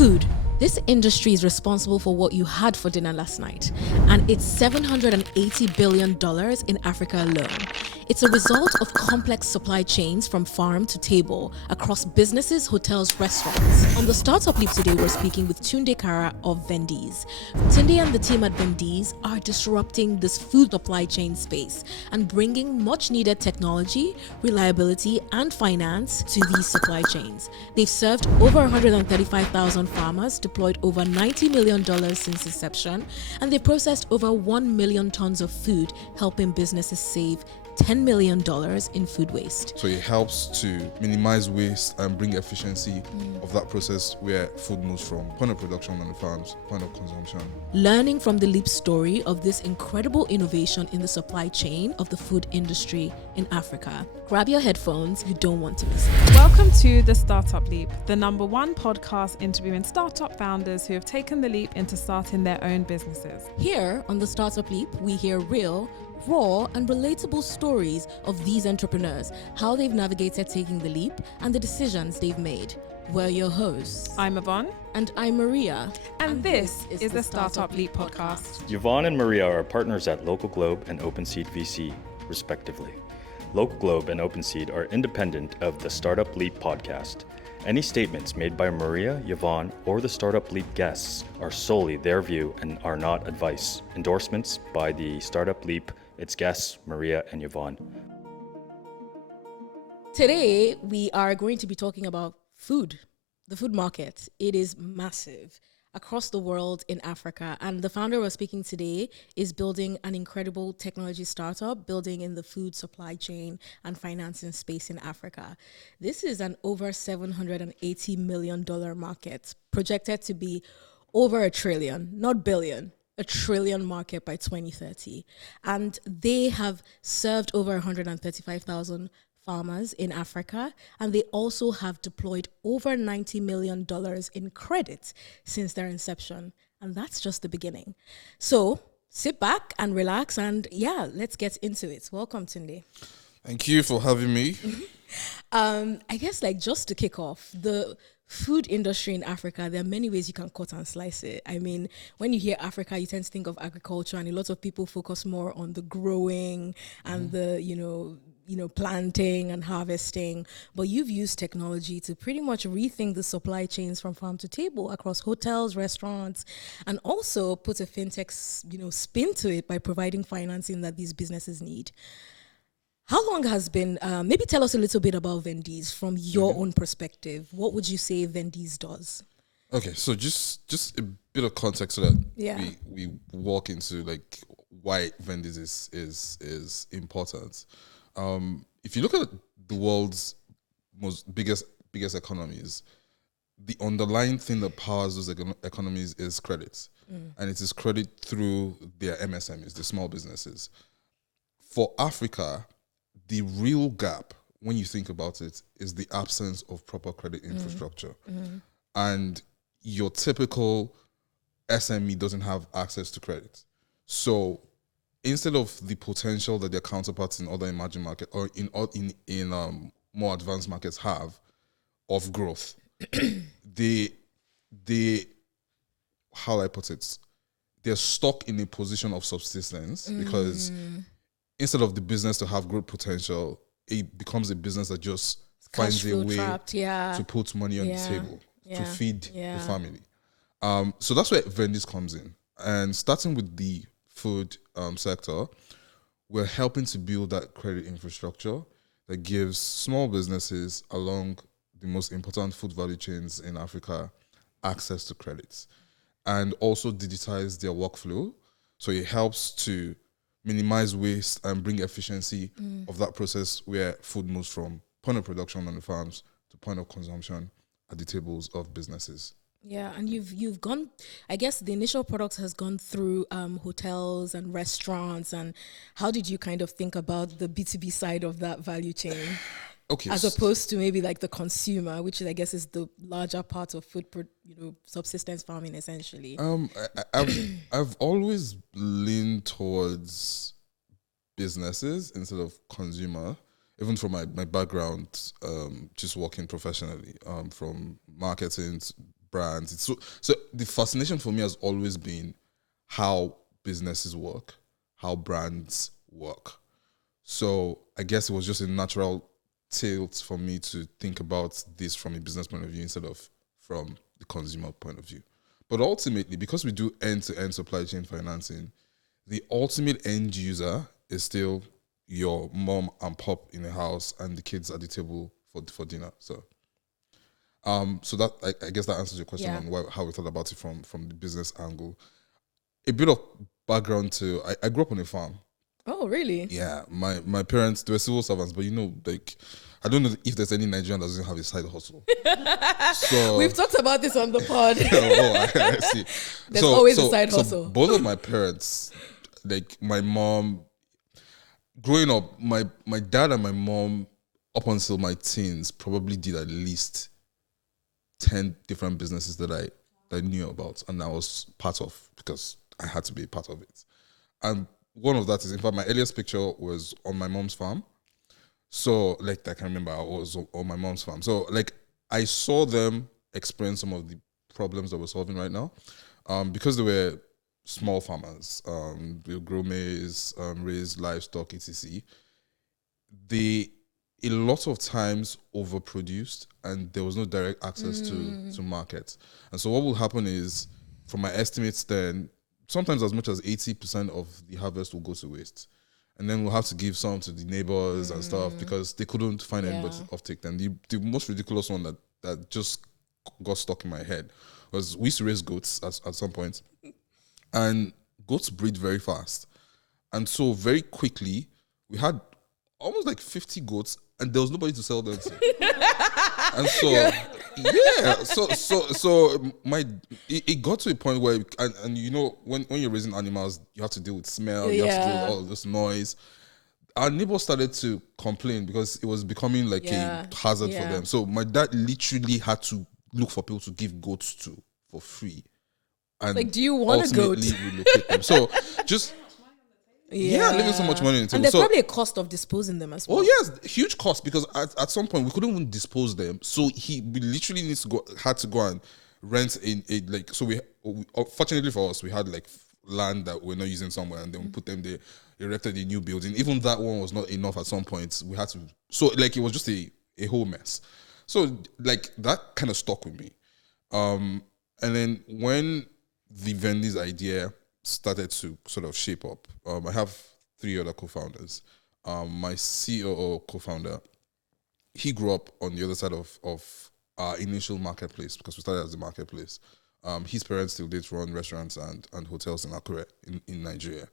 Food. This industry is responsible for what you had for dinner last night, and it's $780 billion in Africa alone. It's a result of complex supply chains from farm to table across businesses, hotels, restaurants. On the Startup Leap today, we're speaking with Tunde Kara of Vendease. Tunde and the team at Vendease are disrupting this food supply chain space and bringing much needed technology, reliability, and finance to these supply chains. They've served over 135,000 farmers, deployed over $90 million since inception, and they've processed over 1 million tons of food, helping businesses save $10 million in food waste. So it helps to minimize waste and bring efficiency of that process where food moves from point of production on the farms, point of consumption. Learning from the Leap story of this incredible innovation in the supply chain of the food industry in Africa. Grab your headphones, you don't want to miss it. Welcome to The Startup Leap, the #1 podcast interviewing startup founders who have taken the leap into starting their own businesses. Here on The Startup Leap, we hear real, raw and relatable stories of these entrepreneurs, how they've navigated taking the leap and the decisions they've made. We're your hosts. I'm Yvonne. And I'm Maria. And this is the Startup Leap podcast. Yvonne and Maria are partners at Local Globe and OpenSeed VC, respectively. Local Globe and OpenSeed are independent of the Startup Leap podcast. Any statements made by Maria, Yvonne, or the Startup Leap guests are solely their view and are not advice. Endorsements by the Startup Leap, its guests, Maria and Yvonne. Today, we are going to be talking about food, the food market. It is massive across the world in Africa. And the founder we're speaking today is building an incredible technology startup, building in the food supply chain and financing space in Africa. This is an over $780 million market, projected to be over $1 trillion, not billion. $1 trillion market by 2030. And they have served over 135,000 farmers in Africa, and they also have deployed over $90 million in credit since their inception. And that's just the beginning. So sit back and relax, and let's get into it. Welcome, Tunde. Thank you for having me. I guess just to kick off, the food industry in Africa, there are many ways you can cut and slice it. I mean, when you hear Africa, you tend to think of agriculture, and a lot of people focus more on the growing and the, planting and harvesting. But you've used technology to pretty much rethink the supply chains from farm to table across hotels, restaurants, and also put a fintech, spin to it by providing financing that these businesses need. How long has been, maybe tell us a little bit about Vendease from your own perspective. What would you say Vendease does? Okay, so just a bit of context so that we walk into why Vendease is important. If you look at the world's biggest economies, the underlying thing that powers those economies is credit. And it is credit through their MSMEs, the small businesses. For Africa, the real gap, when you think about it, is the absence of proper credit infrastructure. And your typical SME doesn't have access to credit. So instead of the potential that their counterparts in other emerging markets or in more advanced markets have of growth, they how I put it, they're stuck in a position of subsistence because instead of the business to have growth potential, it becomes a business that just finds a way to put money on the table to feed the family. So that's where Vendease comes in. And starting with the food sector, we're helping to build that credit infrastructure that gives small businesses along the most important food value chains in Africa access to credits and also digitize their workflow. So it helps to minimize waste and bring efficiency of that process where food moves from point of production on the farms to point of consumption at the tables of businesses. Yeah, and you've gone, I guess the initial product has gone through hotels and restaurants. And how did you kind of think about the B2B side of that value chain? Okay. As opposed to maybe the consumer, which I guess is the larger part of food, subsistence farming essentially. I've always leaned towards businesses instead of consumer, even from my background, just working professionally, from marketing, brands. So the fascination for me has always been how businesses work, how brands work. So I guess it was just a natural tilt for me to think about this from a business point of view instead of from the consumer point of view. But ultimately, because we do end-to-end supply chain financing, the ultimate end user is still your mom and pop in the house and the kids at the table for dinner. So that I guess that answers your question on how we thought about it from the business angle. A bit of background too. I grew up on a farm. Oh, really? Yeah, my parents, they were civil servants, but like, I don't know if there's any Nigerian that doesn't have a side hustle. So we've talked about this on the pod. I see. There's always a side hustle. Both of my parents, like my mom, growing up, my dad and my mom, up until my teens, probably did at least 10 different businesses that I knew about and I was part of because I had to be a part of it. And one of that is, in fact, my earliest picture was on my mom's farm. So, like, I can remember I was on my mom's farm. So, like, I saw them experience some of the problems that we're solving right now. Because they were small farmers, they grow maize, raise livestock, etc. They, a lot of times, overproduced and there was no direct access to markets. And so what will happen is, from my estimates then, sometimes as much as 80% of the harvest will go to waste. And then we'll have to give some to the neighbors and stuff because they couldn't find anybody to offtake them. The most ridiculous one that just got stuck in my head was we used to raise goats at some point. And goats breed very fast. And so very quickly, we had almost like 50 goats and there was nobody to sell them to. And so, it got to a point where, and you know, when you're raising animals, you have to deal with smell, you have to deal with all this noise. Our neighbors started to complain because it was becoming like a hazard for them. So my dad literally had to look for people to give goats to for free. And like, do you want a goat? Relocate them. So just leaving so much money on the table. And there's probably a cost of disposing them as well. Oh yes, huge cost because at some point we couldn't even dispose them. So we literally had to go and rent a like. So we fortunately for us we had like land that we're not using somewhere, and then we put them there, erected a new building. Even that one was not enough at some point. We had to. So like it was just a whole mess. So like that kind of stuck with me. And then when the Vendease idea started to sort of shape up. I have 3 other co-founders. My COO co-founder, he grew up on the other side of our initial marketplace because we started as a marketplace. His parents still did run restaurants and hotels in Akure in Nigeria.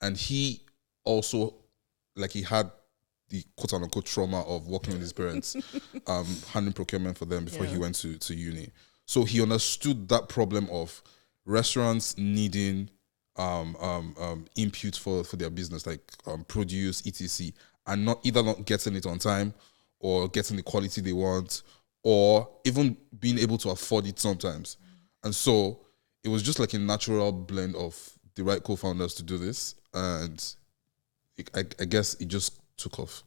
And he also, like he had the quote-unquote trauma of working with his parents, handling procurement for them before he went to uni. So he understood that problem of restaurants needing input for their business, like produce, etc., and not getting it on time or getting the quality they want or even being able to afford it sometimes. And so it was just like a natural blend of the right co-founders to do this, and I guess it just took off.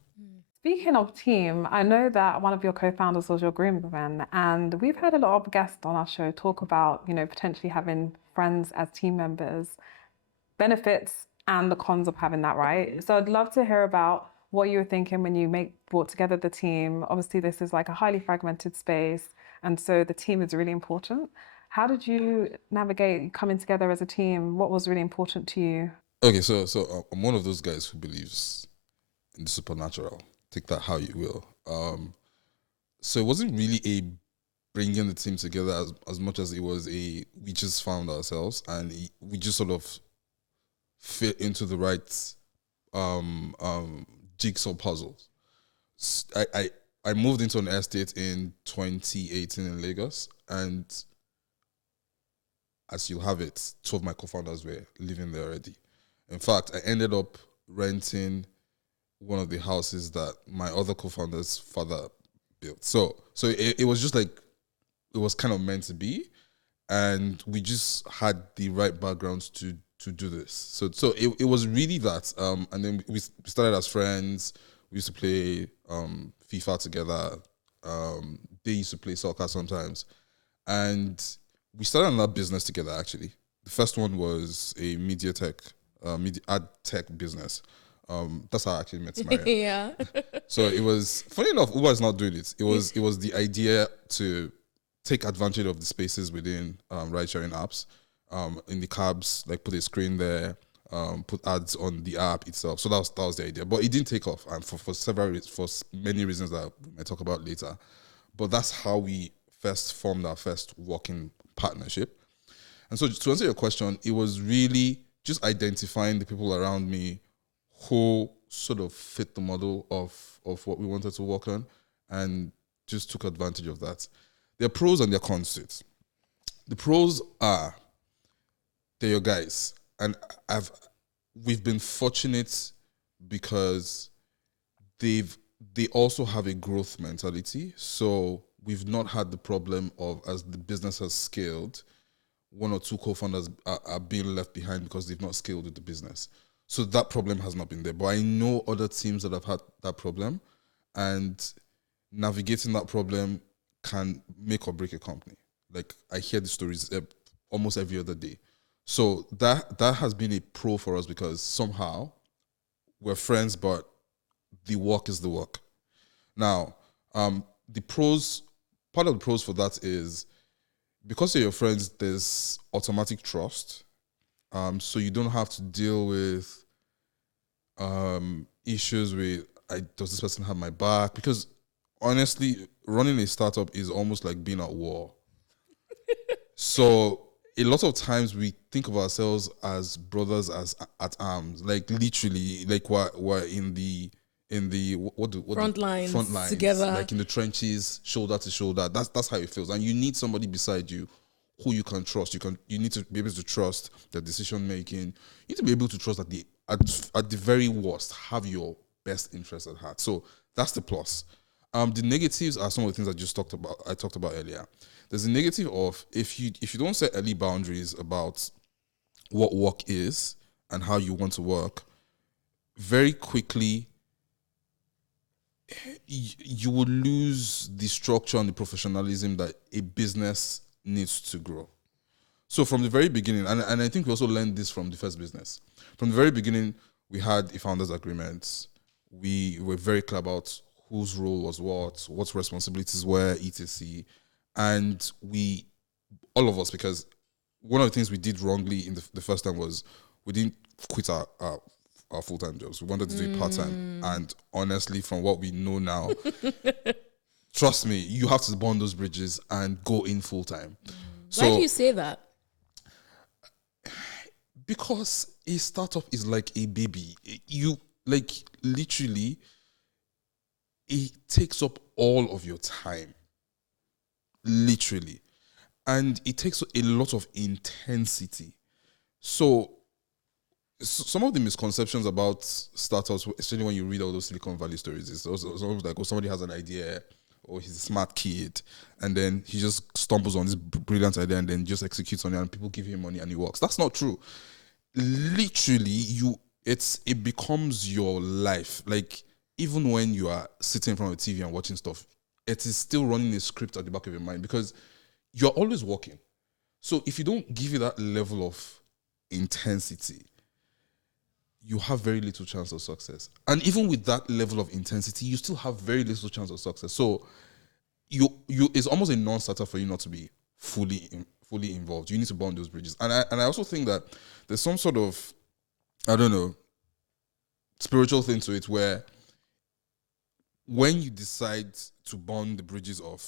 Speaking of team, I know that one of your co-founders was your groomsman, and we've had a lot of guests on our show talk about, potentially having friends as team members, benefits and the cons of having that, right? So I'd love to hear about what you were thinking when you brought together the team. Obviously, this is like a highly fragmented space, and so the team is really important. How did you navigate coming together as a team? What was really important to you? Okay, so I'm one of those guys who believes in the supernatural. Take that how you will. So it wasn't really a bringing the team together as much as it was we just found ourselves and we just sort of fit into the right jigsaw puzzles. I moved into an estate in 2018 in Lagos, and as you'll have it, 2 of my co-founders were living there already. In fact, I ended up renting one of the houses that my other co-founder's father built. So it was just like, it was kind of meant to be, and we just had the right backgrounds to do this. So it was really that. And then we started as friends. We used to play FIFA together. They used to play soccer sometimes. And we started another business together, actually. The first one was a media ad tech business. That's how I actually met Maria. Yeah. So it was, funny enough, Uber is not doing it. It was the idea to take advantage of the spaces within ride sharing apps. In the cabs, like put a screen there, put ads on the app itself. So that was the idea. But it didn't take off, and for many reasons that we might talk about later. But that's how we first formed our first working partnership. And so to answer your question, it was really just identifying the people around me who sort of fit the model of what we wanted to work on, and just took advantage of that. There are pros and there are cons to it. The pros are they're your guys. And we've been fortunate because they also have a growth mentality. So we've not had the problem of, as the business has scaled, one or two co-founders are being left behind because they've not scaled with the business. So that problem has not been there. But I know other teams that have had that problem, and navigating that problem can make or break a company. Like, I hear the stories almost every other day. So that has been a pro for us, because somehow we're friends, but the work is the work. Now, the pros, part of the pros for that is, because you're your friends, there's automatic trust. So you don't have to deal with issues with, does this person have my back? Because honestly, running a startup is almost like being at war. So a lot of times we think of ourselves as brothers, as at arms, like literally, like we're in the front lines together, like in the trenches, shoulder to shoulder. That's how it feels, and you need somebody beside you who you can trust. You need to be able to trust the decision making. You need to be able to trust that at the very worst have your best interest at heart. So that's the plus. The negatives are some of the things I talked about earlier. There's a negative of, if you don't set early boundaries about what work is and how you want to work, very quickly you will lose the structure and the professionalism that a business needs to grow. So from the very beginning, and I think we also learned this from the first business. From the very beginning, we had a founders agreement. We were very clear about whose role was what responsibilities were, etc. And all of us, because one of the things we did wrongly in the first time was we didn't quit our full-time jobs. We wanted to do it part-time. And honestly, from what we know now, trust me, you have to burn those bridges and go in full-time. Why do you say that? Because a startup is like a baby. You, like, literally, it takes up all of your time. Literally. And it takes a lot of intensity. So some of the misconceptions about startups, especially when you read all those Silicon Valley stories, is also like, somebody has an idea, or he's a smart kid, and then he just stumbles on this brilliant idea and then just executes on it, and people give him money and it works. That's not true. Literally, it becomes your life. Like, even when you are sitting in front of the TV and watching stuff, it is still running a script at the back of your mind, because you're always working. So if you don't give it that level of intensity, you have very little chance of success. And even with that level of intensity, you still have very little chance of success. So it's almost a non-starter for you not to be fully involved. You need to burn those bridges. And I also think that there's some sort of, I don't know, spiritual thing to it, where when you decide to burn the bridges of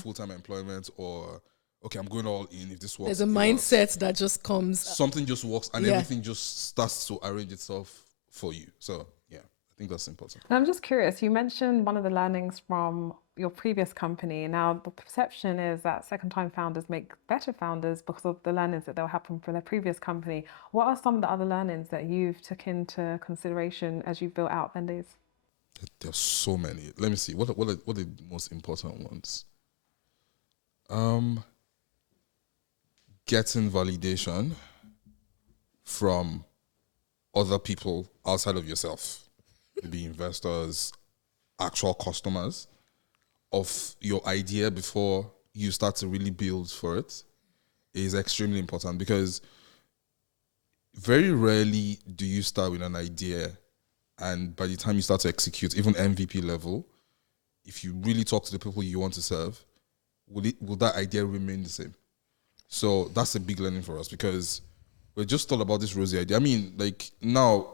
full-time employment, or okay, I'm going all in, if this works. There's a mindset that just comes. Something just works, and everything just starts to arrange itself for you. So, yeah, I think that's important. And I'm just curious, you mentioned one of the learnings from your previous company. Now, the perception is that second-time founders make better founders because of the learnings that they'll happen from their previous company. What are some of the other learnings that you've took into consideration as you've built out Vendease? There's so many. Let me see. What are the most important ones? Getting validation from other people outside of yourself, maybe investors, actual customers, of your idea before you start to really build for it is extremely important, because very rarely do you start with an idea and by the time you start to execute, even MVP level, if you really talk to the people you want to serve, will that idea remain the same? So that's a big learning for us, because we're just all about this rosy idea. I mean, like now,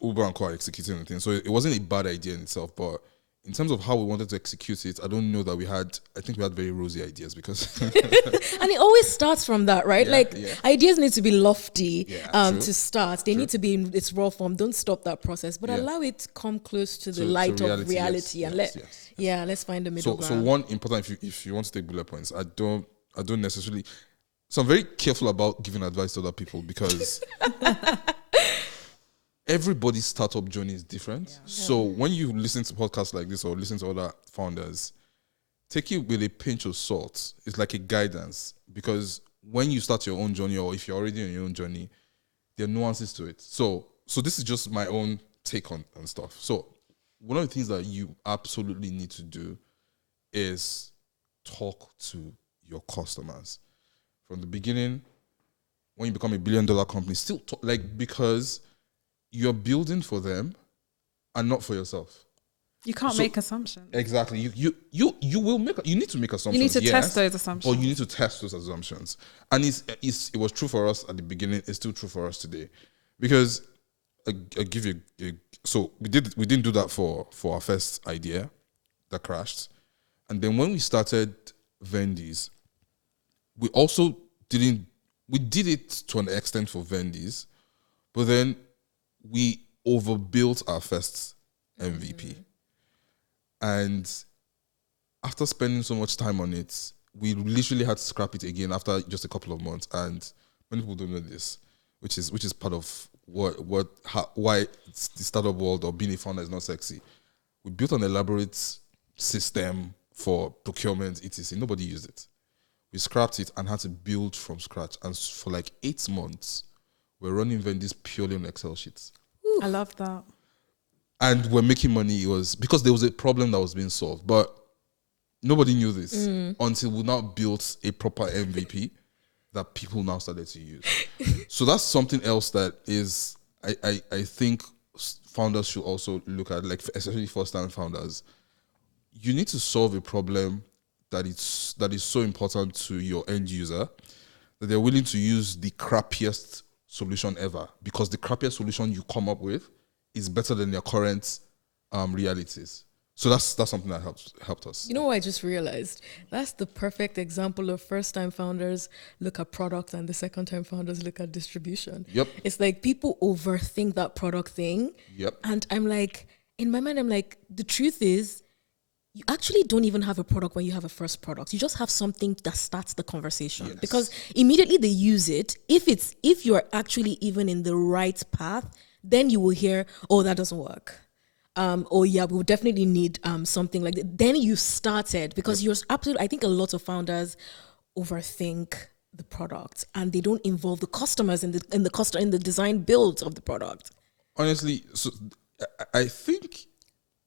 Uber and Co are executing the thing, so it wasn't a bad idea in itself, but in terms of how we wanted to execute it, I don't know that I think we had very rosy ideas, because... And it always starts from that, right? Ideas need to be lofty to start. They need to be in its raw form. Don't stop that process, but allow it to come close to the light of reality. Let's find the middle ground. So one important, if you want to take bullet points, I don't necessarily... So I'm very careful about giving advice to other people, because... everybody's startup journey is different. So when you listen to podcasts like this or listen to other founders, take it with a pinch of salt. It's like a guidance, because when you start your own journey, or if you're already on your own journey, there are nuances to it. So this is just my own take on stuff. So one of the things that you absolutely need to do is talk to your customers. From the beginning, when you become $1 billion company, still talk, because you're building for them and not for yourself. You can't make assumptions. Exactly. You will make. You need to make assumptions. You need to test those assumptions. Or you need to test those assumptions. And it was true for us at the beginning. It's still true for us today, because I give you. So we didn't do that for our first idea that crashed, and then when we started Vendease, we also didn't. We did it to an extent for Vendease, but then we overbuilt our first MVP. And after spending so much time on it, we literally had to scrap it again after just a couple of months. And many people don't know this, which is part of why the startup world or being a founder is not sexy. We built an elaborate system for procurement, etc. Nobody used it. We scrapped it and had to build from scratch. And for like 8 months, we're running Vendis purely on Excel sheets. I love that. And we're making money. It was because there was a problem that was being solved, but nobody knew this until we now built a proper MVP that people now started to use. So that's something else that is, I think founders should also look at, like especially first-time founders. You need to solve a problem that is so important to your end user that they're willing to use the crappiest solution ever, because the crappiest solution you come up with is better than your current realities. So that's something that helped us. You know what I just realized? That's the perfect example of first-time founders look at product and the second-time founders look at distribution. Yep. It's like people overthink that product thing. Yep. And I'm like, in my mind, I'm like, the truth is, you actually don't even have a product when you have a first product. You just have something that starts the conversation. Yes. Because immediately they use it. If you're actually even in the right path, then you will hear, oh, that doesn't work. We will definitely need something like that. Then you started, because you're absolutely, I think a lot of founders overthink the product and they don't involve the customers in the design build of the product. Honestly, so I think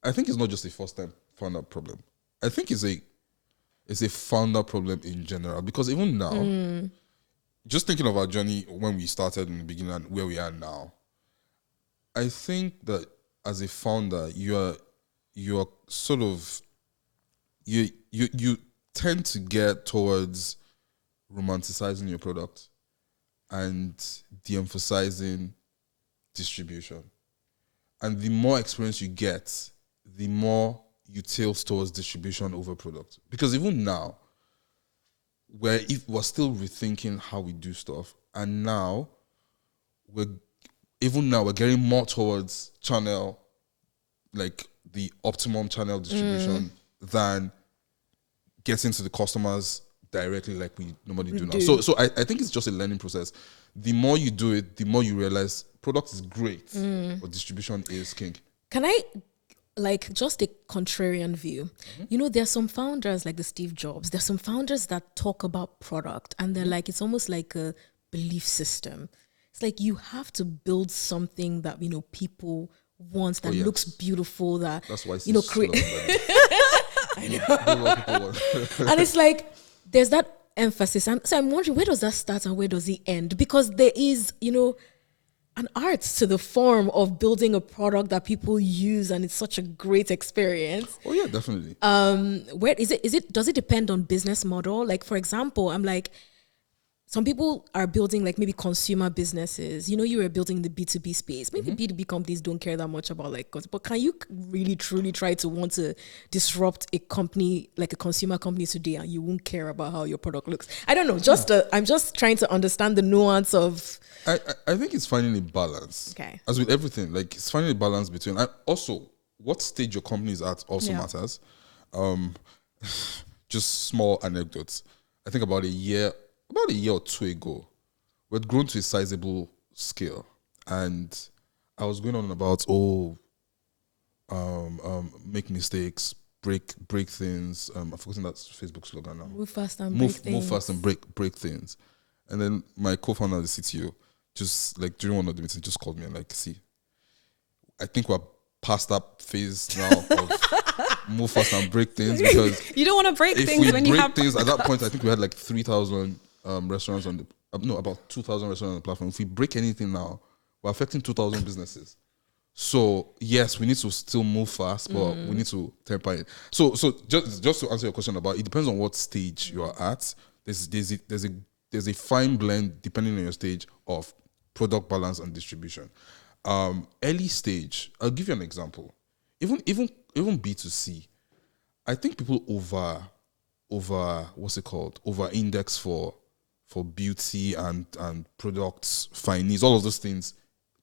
it's not just a first time founder problem. I think it's a founder problem in general, because even now, just thinking of our journey when we started in the beginning and where we are now, I think that as a founder, you're sort of you tend to get towards romanticizing your product and de-emphasizing distribution. And the more experience you get, the more you tilt towards distribution over product. Because even now, we're still rethinking how we do stuff, and now we're getting more towards channel, like the optimum channel distribution, than getting to the customers directly like we normally do now. So I think it's just a learning process. The more you do it, the more you realize product is great, but distribution is king. Can I, like, just a contrarian view? You know, there's some founders like the Steve Jobs. There's some founders that talk about product and they're like, it's almost like a belief system. It's like you have to build something that, you know, people want, that looks beautiful, that, that's why you know, create. And it's like, there's that emphasis. And so I'm wondering, where does that start and where does it end? Because there is, an art to the form of building a product that people use, and it's such a great experience. Oh yeah, definitely. Where does it depend on business model? Like, for example, I'm like, some people are building like maybe consumer businesses. You were building the B2B space. Maybe B2B companies don't care that much about but can you really truly try to want to disrupt a company like a consumer company today, and you won't care about how your product looks? I don't know. I'm just trying to understand the nuance of. I think it's finding a balance. Okay. As with everything, like it's finding a balance between, and also what stage your company is at also matters. Just small anecdotes. I think about a year or two ago, we'd grown to a sizable scale, and I was going on about make mistakes, break things. I'm forgetting that Facebook slogan now. Move fast and break things. And then my co-founder, the CTO, just like during one of the meetings, just called me and like, see, I think we're past that phase now of move fast and break things, because you don't want to break things when you have things. At that point, I think we had like 3,000 restaurants on the about 2,000 restaurants on the platform. If we break anything now, we're affecting 2,000 businesses. So yes, we need to still move fast, but we need to temper it. So just to answer your question about, it depends on what stage you are at. There's a fine blend depending on your stage of product balance and distribution. Early stage, I'll give you an example. Even B2C, I think people over index for beauty and products, finance, all of those things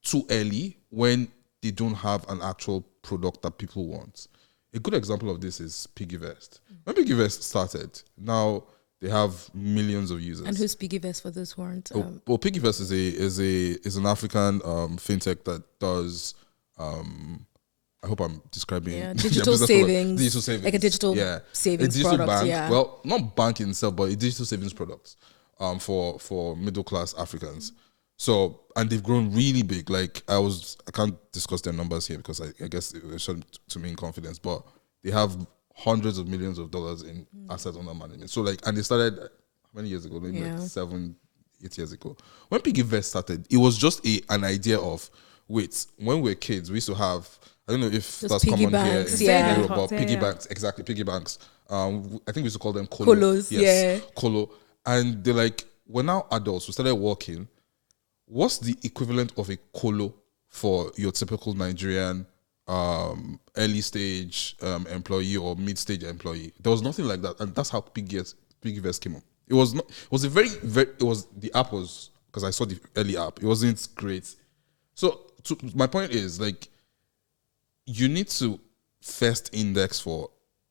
too early when they don't have an actual product that people want. A good example of this is PiggyVest. When PiggyVest started, now they have millions of users. And who's PiggyVest for those who aren't? Well, PiggyVest is an African fintech that does. I hope I'm describing digital savings. Digital savings, like a digital savings a digital product. bank. Yeah. Well, not bank in itself, but a digital savings product for middle class Africans. So, and they've grown really big. Like I can't discuss their numbers here because I guess it was shown to me in confidence, but they have hundreds of millions of dollars in assets under management. So like, and they started how many years ago? Maybe like 7-8 years ago. When PiggyVest started, it was just an idea of, wait, when we were kids, we used to have, I don't know if those that's common banks, here in Europe, but piggy banks, exactly, piggy banks. I think we used to call them colo. Colos, yes, colo. And they're like, we're now adults, we started working. What's the equivalent of a colo for your typical Nigerian early stage employee or mid stage employee? There was nothing like that, and that's how PiggyVest came up. It was not. It was a very. It was the app was, because I saw the early app. It wasn't great. So my point is, like, you need to first index for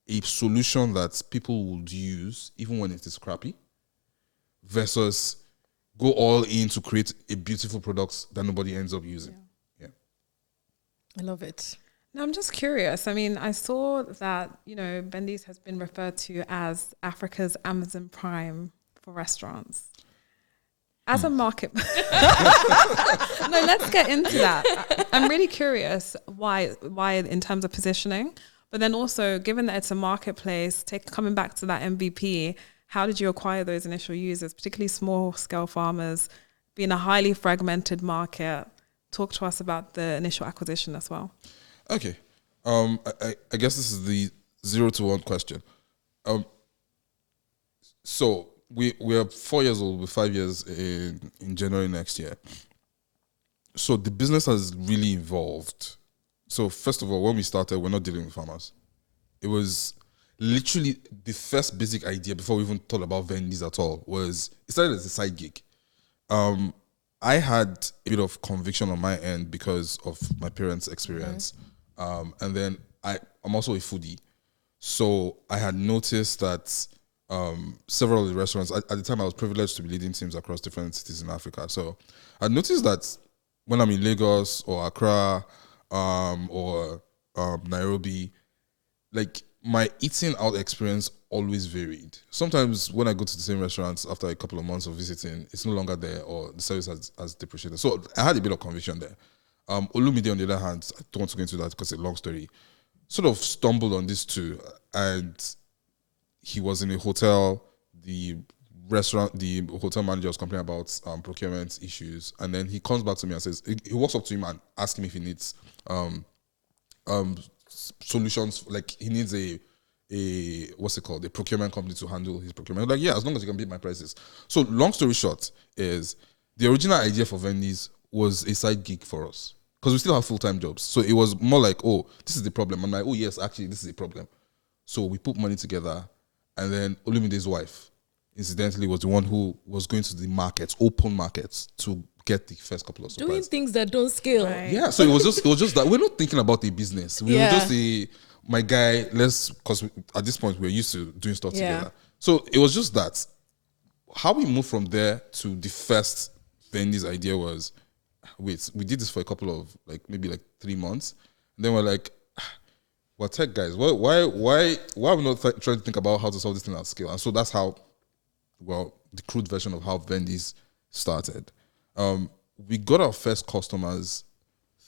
a solution that people would use even when it is scrappy, versus go all in to create a beautiful product that nobody ends up using. Yeah. I love it. Now, I'm just curious. I mean, I saw that, Vendease has been referred to as Africa's Amazon Prime for restaurants. As a market... No, let's get into that. I'm really curious why in terms of positioning, but then also, given that it's a marketplace, coming back to that MVP, how did you acquire those initial users, particularly small-scale farmers, being a highly fragmented market? Talk to us about the initial acquisition as well. Okay. I guess this is the 0 to 1 question. So we are 4 years old, with 5 years in January next year. So the business has really evolved. So first of all, when we started, we're not dealing with farmers. It was literally the first basic idea before we even thought about Vendease at all. It started as a side gig. I had a bit of conviction on my end because of my parents' experience. And then I'm also a foodie. So I had noticed that several of the restaurants, at the time I was privileged to be leading teams across different cities in Africa. So I noticed that when I'm in Lagos or Accra or Nairobi, like my eating out experience always varied. Sometimes when I go to the same restaurants after a couple of months of visiting, it's no longer there or the service has depreciated. So I had a bit of conviction there. Olumide, on the other hand, I don't want to go into that because it's a long story, sort of stumbled on this too. and he was in a hotel. The hotel manager was complaining about procurement issues, and then he comes back to me and says, he walks up to him and asks him if he needs solutions, like he needs a what's it called, a procurement company to handle his procurement. Like, yeah, as long as you can beat my prices. So long story short is the original idea for Vendease was a side gig for us because we still have full-time jobs. So it was more like, oh, this is the problem. I'm like, oh yes, actually this is a problem. So we put money together, and then Olumide's wife, incidentally, was the one who was going to the markets, open markets, to get the first couple of supplies. Doing things that don't scale. Right. Yeah, so it was just that we're not thinking about a business. We were just my guy, because at this point we're used to doing stuff together. So it was just that. How we moved from there to the first Vendease idea was, wait, we did this for a couple of maybe 3 months. And then we're like, we're tech guys. Why are we not trying to think about how to solve this thing at scale? And so that's how, the crude version of how Vendease started. We got our first customers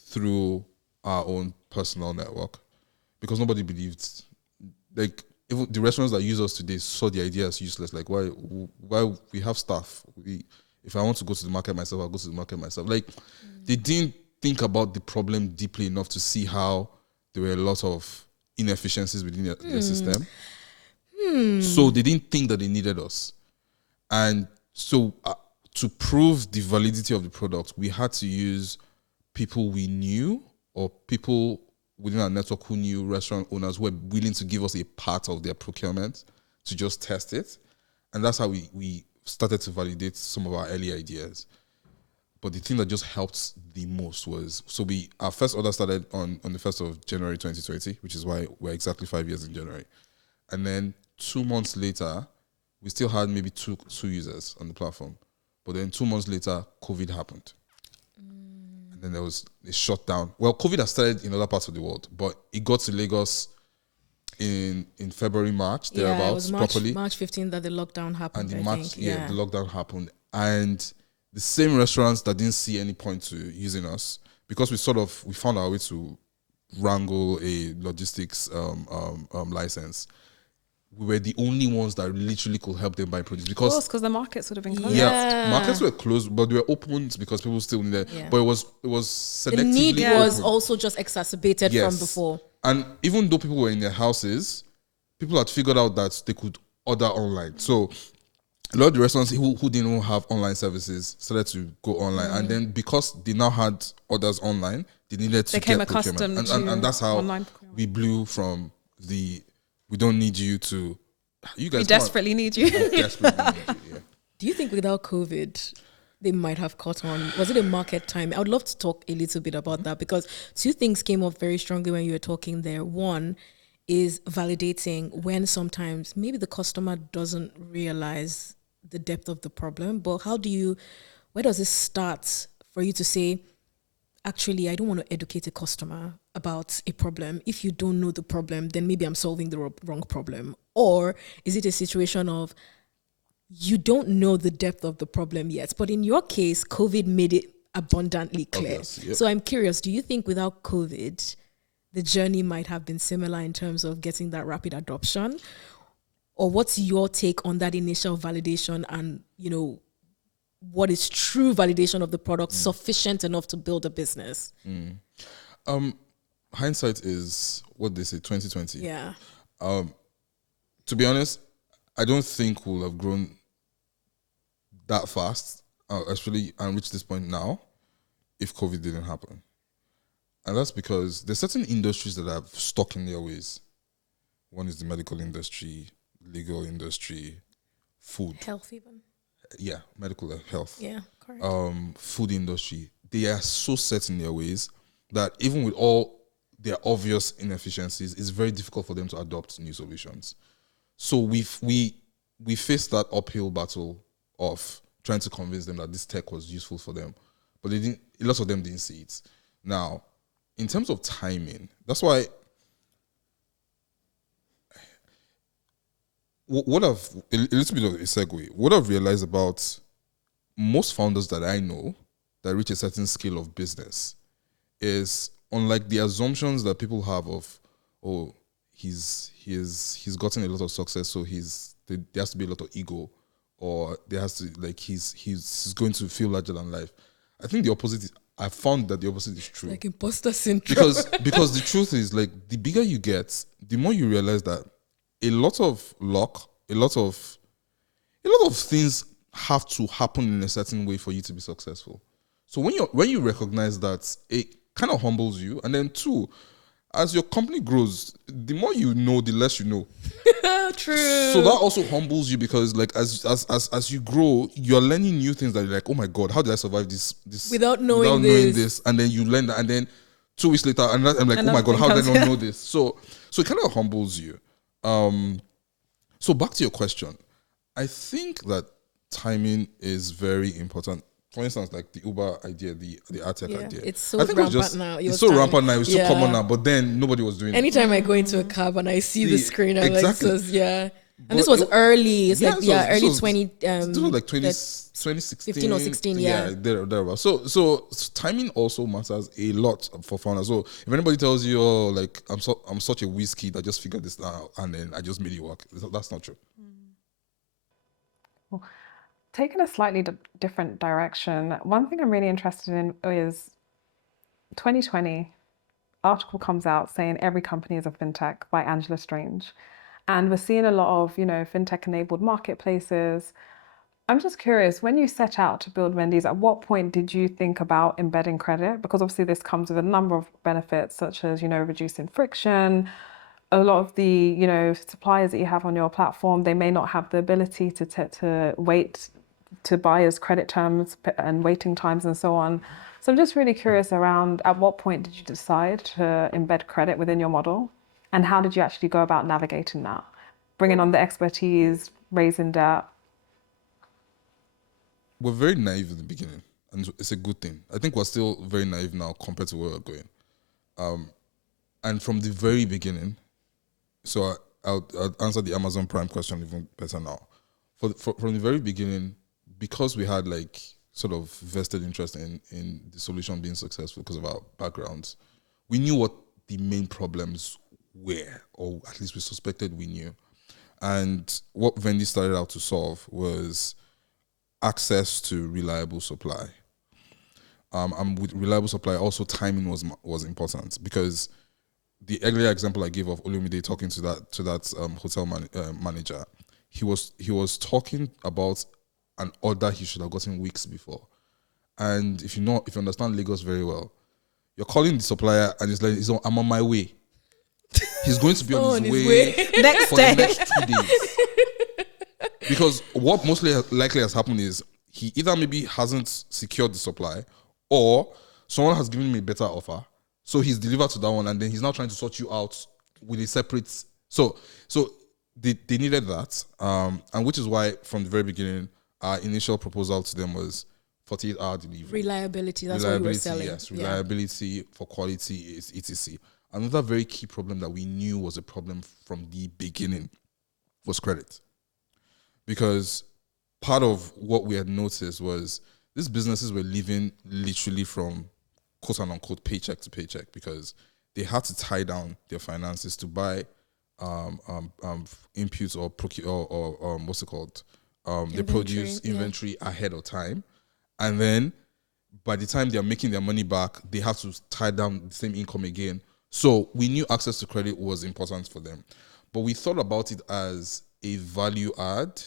through our own personal network because nobody believed, even the restaurants that use us today saw the idea as useless. Like, why we have staff? If I want to go to the market myself, I'll go to the market myself. They didn't think about the problem deeply enough to see how there were a lot of inefficiencies within the system. So they didn't think that they needed us. And so to prove the validity of the product, we had to use people we knew or people within our network who knew restaurant owners who were willing to give us a part of their procurement to just test it. And that's how we started to validate some of our early ideas. But the thing that just helped the most was, our first order started on the 1st of January 2020, which is why we're exactly 5 years in January. And then 2 months later, we still had maybe two users on the platform. But then 2 months later, COVID happened. And then there was a shutdown. Well, COVID has started in other parts of the world, but it got to Lagos in February, March, thereabouts, it was properly. March 15th that the lockdown happened, And the lockdown happened. And the same restaurants that didn't see any point to using us, because we found our way to wrangle a logistics license, we were the only ones that literally could help them buy produce. Because the markets would have been closed. Yeah, markets were closed, but they were opened because people still needed. Yeah. But it was selectively the need was opened. also just exacerbated from before. And even though people were in their houses, people had figured out that they could order online. So a lot of the restaurants who didn't have online services started to go online. And then because they now had orders online, they needed to became get accustomed procurement. And that's how online we blew from the, we don't need you to, you guys we desperately need you. desperately need you, yeah. Do you think without COVID, they might have caught on? Was it a market time? I would love to talk a little bit about that because two things came up very strongly when you were talking there. One is validating when sometimes maybe the customer doesn't realize the depth of the problem, but where does it start for you to say, actually, I don't want to educate a customer about a problem. If you don't know the problem, then maybe I'm solving the wrong problem. Or is it a situation of you don't know the depth of the problem yet? But in your case, COVID made it abundantly clear. Obvious, yep. So I'm curious, do you think without COVID, the journey might have been similar in terms of getting that rapid adoption? Or what's your take on that initial validation and, what is true validation of the product sufficient enough to build a business? Hindsight is what they say, 2020. Yeah. To be honest, I don't think we'll have grown that fast, actually, and reached this point now if COVID didn't happen. And that's because there's certain industries that are stuck in their ways. One is the medical industry, legal industry, food. Health even. Yeah, medical health. Yeah, correct. Food industry. They are so set in their ways that even with all their obvious inefficiencies, it's very difficult for them to adopt new solutions. So we faced that uphill battle of trying to convince them that this tech was useful for them, but a lot of them didn't see it. Now, in terms of timing, that's why a little bit of a segue. What I've realized about most founders that I know that reach a certain scale of business is, unlike the assumptions that people have of, oh, he's gotten a lot of success, so there has to be a lot of ego, or there has to he's going to feel larger than life. I think the opposite is, I found that the opposite is true. Like imposter syndrome. Because the truth is, like, the bigger you get, the more you realize that a lot of luck, a lot of things have to happen in a certain way for you to be successful. So when you recognize that, it kind of humbles you. And then two, as your company grows, the more you know, the less you know. True. So that also humbles you, because like as you grow, you're learning new things that you're like, oh my God, how did I survive this without knowing this? And then you learn that, and then 2 weeks later, and I'm like, oh my God, how did I not know this? So it kind of humbles you. So back to your question, I think that timing is very important. For instance, like the Uber idea, the AdTech idea. It's so rampant now. It's so rampant now. It's so common now. But then nobody was doing it. Anytime I go into a cab and I see the screen, I'm exactly. like, and but this was early. It's early 20. This was like 2016. 15 or 16, thereabout. So timing also matters a lot for founders. So if anybody tells you, oh, like I'm such a whiz-kid, I just figured this out and then I just made it work, that's not true. Well, taking a slightly different direction, one thing I'm really interested in is 2020, article comes out saying every company is a fintech by Angela Strange. And we're seeing a lot of, fintech-enabled marketplaces. I'm just curious, when you set out to build Vendease, at what point did you think about embedding credit? Because obviously this comes with a number of benefits, such as, reducing friction. A lot of the, suppliers that you have on your platform, they may not have the ability to wait to buyers' credit terms and waiting times and so on. So I'm just really curious around, at what point did you decide to embed credit within your model? And how did you actually go about navigating that? Bringing on the expertise, raising debt? We're very naive in the beginning, and it's a good thing. I think we're still very naive now compared to where we're going. And from the very beginning, so I'll answer the Amazon Prime question even better now. From the very beginning, because we had like sort of vested interest in the solution being successful because of our backgrounds, we knew what the main problems were, or at least we suspected we knew. And what Vendease started out to solve was access to reliable supply. And with reliable supply, also timing was important, because the earlier example I gave of Olumide talking to that hotel manager, he was talking about an order he should have gotten weeks before. And if you understand Lagos very well, you're calling the supplier and it's like, I'm on my way. He's going to be on his way next for day. the next 2 days. Because what mostly likely has happened is he either maybe hasn't secured the supply, or someone has given him a better offer. So he's delivered to that one, and then he's now trying to sort you out with a separate. So they needed that, and which is why from the very beginning, our initial proposal to them was 48-hour delivery. Reliability, that's what we were selling. Yes, reliability for quality is etc. Another very key problem that we knew was a problem from the beginning was credit. Because part of what we had noticed was these businesses were living literally from quote and unquote paycheck to paycheck, because they had to tie down their finances to buy inputs or what's it called? They produce inventory ahead of time. And then by the time they're making their money back, they have to tie down the same income again. So we knew access to credit was important for them. But we thought about it as a value add,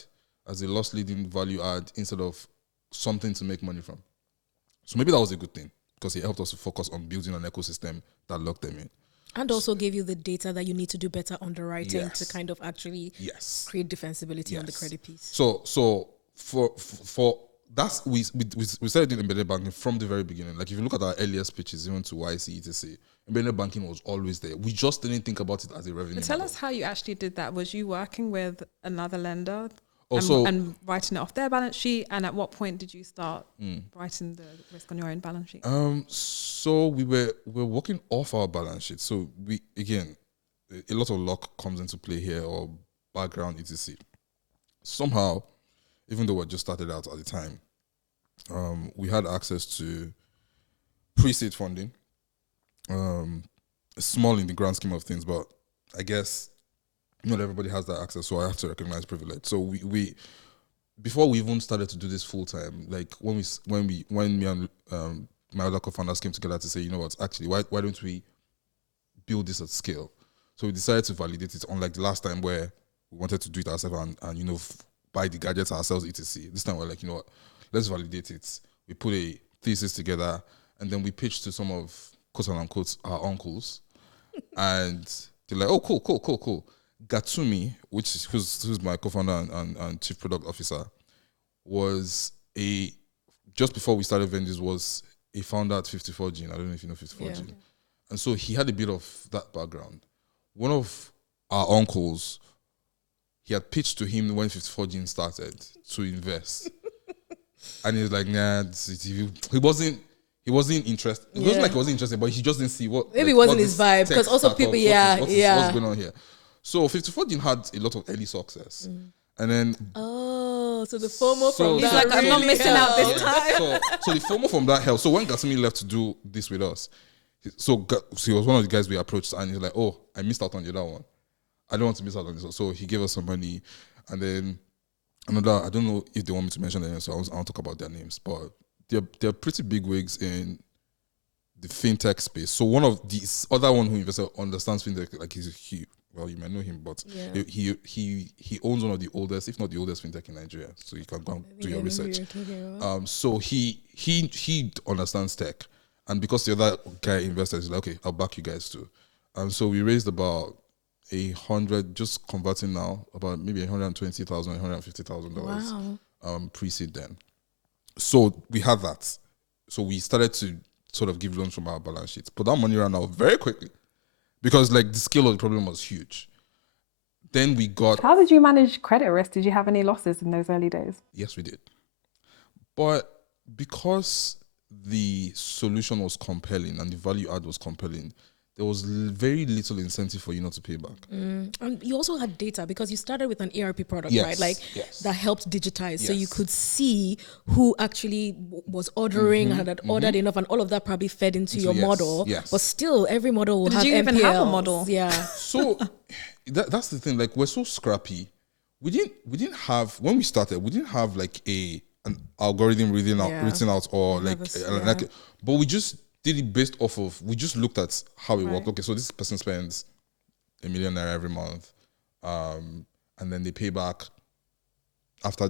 as a loss leading value add, instead of something to make money from. So maybe that was a good thing, because it helped us to focus on building an ecosystem that locked them in. And also gave you the data that you need to do better underwriting to kind of actually create defensibility on the credit piece. So for that's we started doing embedded banking from the very beginning. Like if you look at our earliest pitches, even to YC, etc., embedded banking was always there. We just didn't think about it as a revenue. But tell us how you actually did that. Was you working with another lender and writing it off their balance sheet? And at what point did you start writing the risk on your own balance sheet? So we were working off our balance sheet. So we, again, a lot of luck comes into play here, or background, etc. Somehow, even though we just started out at the time, we had access to pre-seed funding. Small in the grand scheme of things, but I guess not everybody has that access, so I have to recognize privilege. So we before we even started to do this full time, like when me and my other co-founders came together to say, you know what, actually, why don't we build this at scale? So we decided to validate it, unlike the last time where we wanted to do it ourselves and you know, buy the gadgets ourselves, etc. This time we're like, you know what, let's validate it. We put a thesis together, and then we pitched to some of, quote unquote, our uncles, and they're like, oh, cool. Gatsumi, who's my co-founder and chief product officer, was just before we started Vendease, was a founder at 54Gene. I don't know if you know 54Gene. Yeah. And so he had a bit of that background. One of our uncles, he had pitched to him when 54Gene started to invest. And he was like, nah, he wasn't interested. It wasn't like he wasn't interested, but he just didn't see what. Maybe it wasn't his vibe, because also people, what's going on here. So 54Gene had a lot of early success. And then... so the FOMO from that. He's like, I'm not missing out this time. So the FOMO from that helped. So when Gatsumi left to do this with us, so he was one of the guys we approached, and he's like, oh, I missed out on the other one. I don't want to miss out on this one. So he gave us some money. And then another, I don't know if they want me to mention their names, so I won't talk about their names, but they're pretty big wigs in the fintech space. So one of these other one who invested understands fintech, like well, you might know him, but he owns one of the oldest, if not the oldest fintech in Nigeria. So you can go and do your research. So he understands tech, and because the other guy invested, he's like, okay, I'll back you guys too. And so we raised about 100, just converting now, about maybe $120,000, $150,000 pre-seed then. So we had that. So we started to sort of give loans from our balance sheets. But that money ran out very quickly because like the scale of the problem was huge. Then we got... How did you manage credit risk? Did you have any losses in those early days? Yes, we did. But because the solution was compelling and the value add was compelling, there was very little incentive for you not to pay back. And you also had data because you started with an ERP product, right? Like that helped digitize. So you could see who actually was ordering and had ordered enough, and all of that probably fed into your model. Yes. But still, every model will have Did you even have a model? Yeah. So that's the thing. Like, we're so scrappy. We didn't have, when we started, we didn't have like an algorithm written out or but we just did it based off of, we just looked at how it worked. Okay, so this person spends $1 million every month, and then they pay back after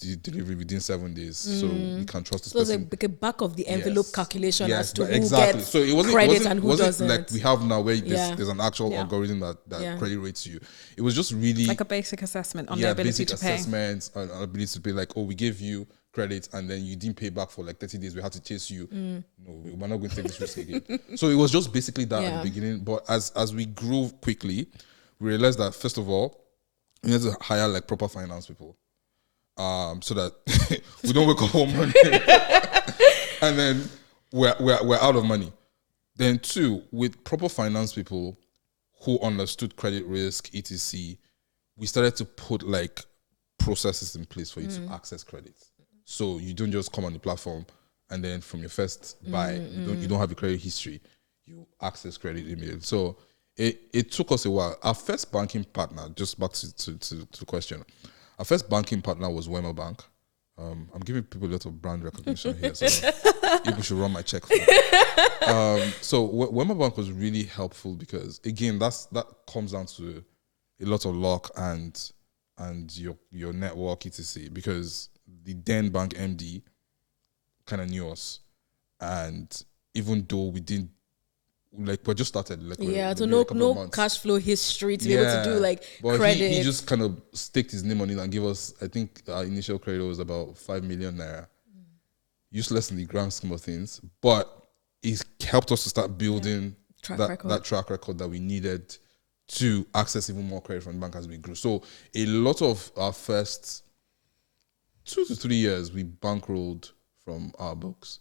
the delivery within 7 days. So we can trust this person. So it's like a back of the envelope calculation as to who exactly. gets So it wasn't credit and who doesn't. Like we have now where there's an actual algorithm that credit rates you. It was just really like a basic assessment on the ability to pay. Basic assessments on ability to pay. Like, oh, we gave you credit and then you didn't pay back for like 30 days. We had to chase you. No, we're not going to take this risk again. So it was just basically that at the beginning. But as we grew quickly, we realized that first of all, we had to hire like proper finance people. So that we don't wake up home running. And then we're out of money. Then two, with proper finance people who understood credit risk, etc., we started to put like processes in place for you to access credit. So you don't just come on the platform and then from your first buy, you don't have a credit history, you access credit immediately. So it took us a while. Our first banking partner, just back to the question, our first banking partner was Wema Bank. I'm giving people a lot of brand recognition here, so people should run my check for me. So Wema Bank was really helpful because, again, that comes down to a lot of luck and your network, etc. Because the then bank MD kind of knew us, and even though we didn't, like, we just started, like, so no cash flow history to be able to do like but credit. He just kind of staked his name on it and gave us, I think our initial credit was about 5 million naira. Useless in the grand scheme of things, but it helped us to start building that track record that we needed to access even more credit from the bank as we grew. So a lot of our first 2 to 3 years, we bankrolled from our books.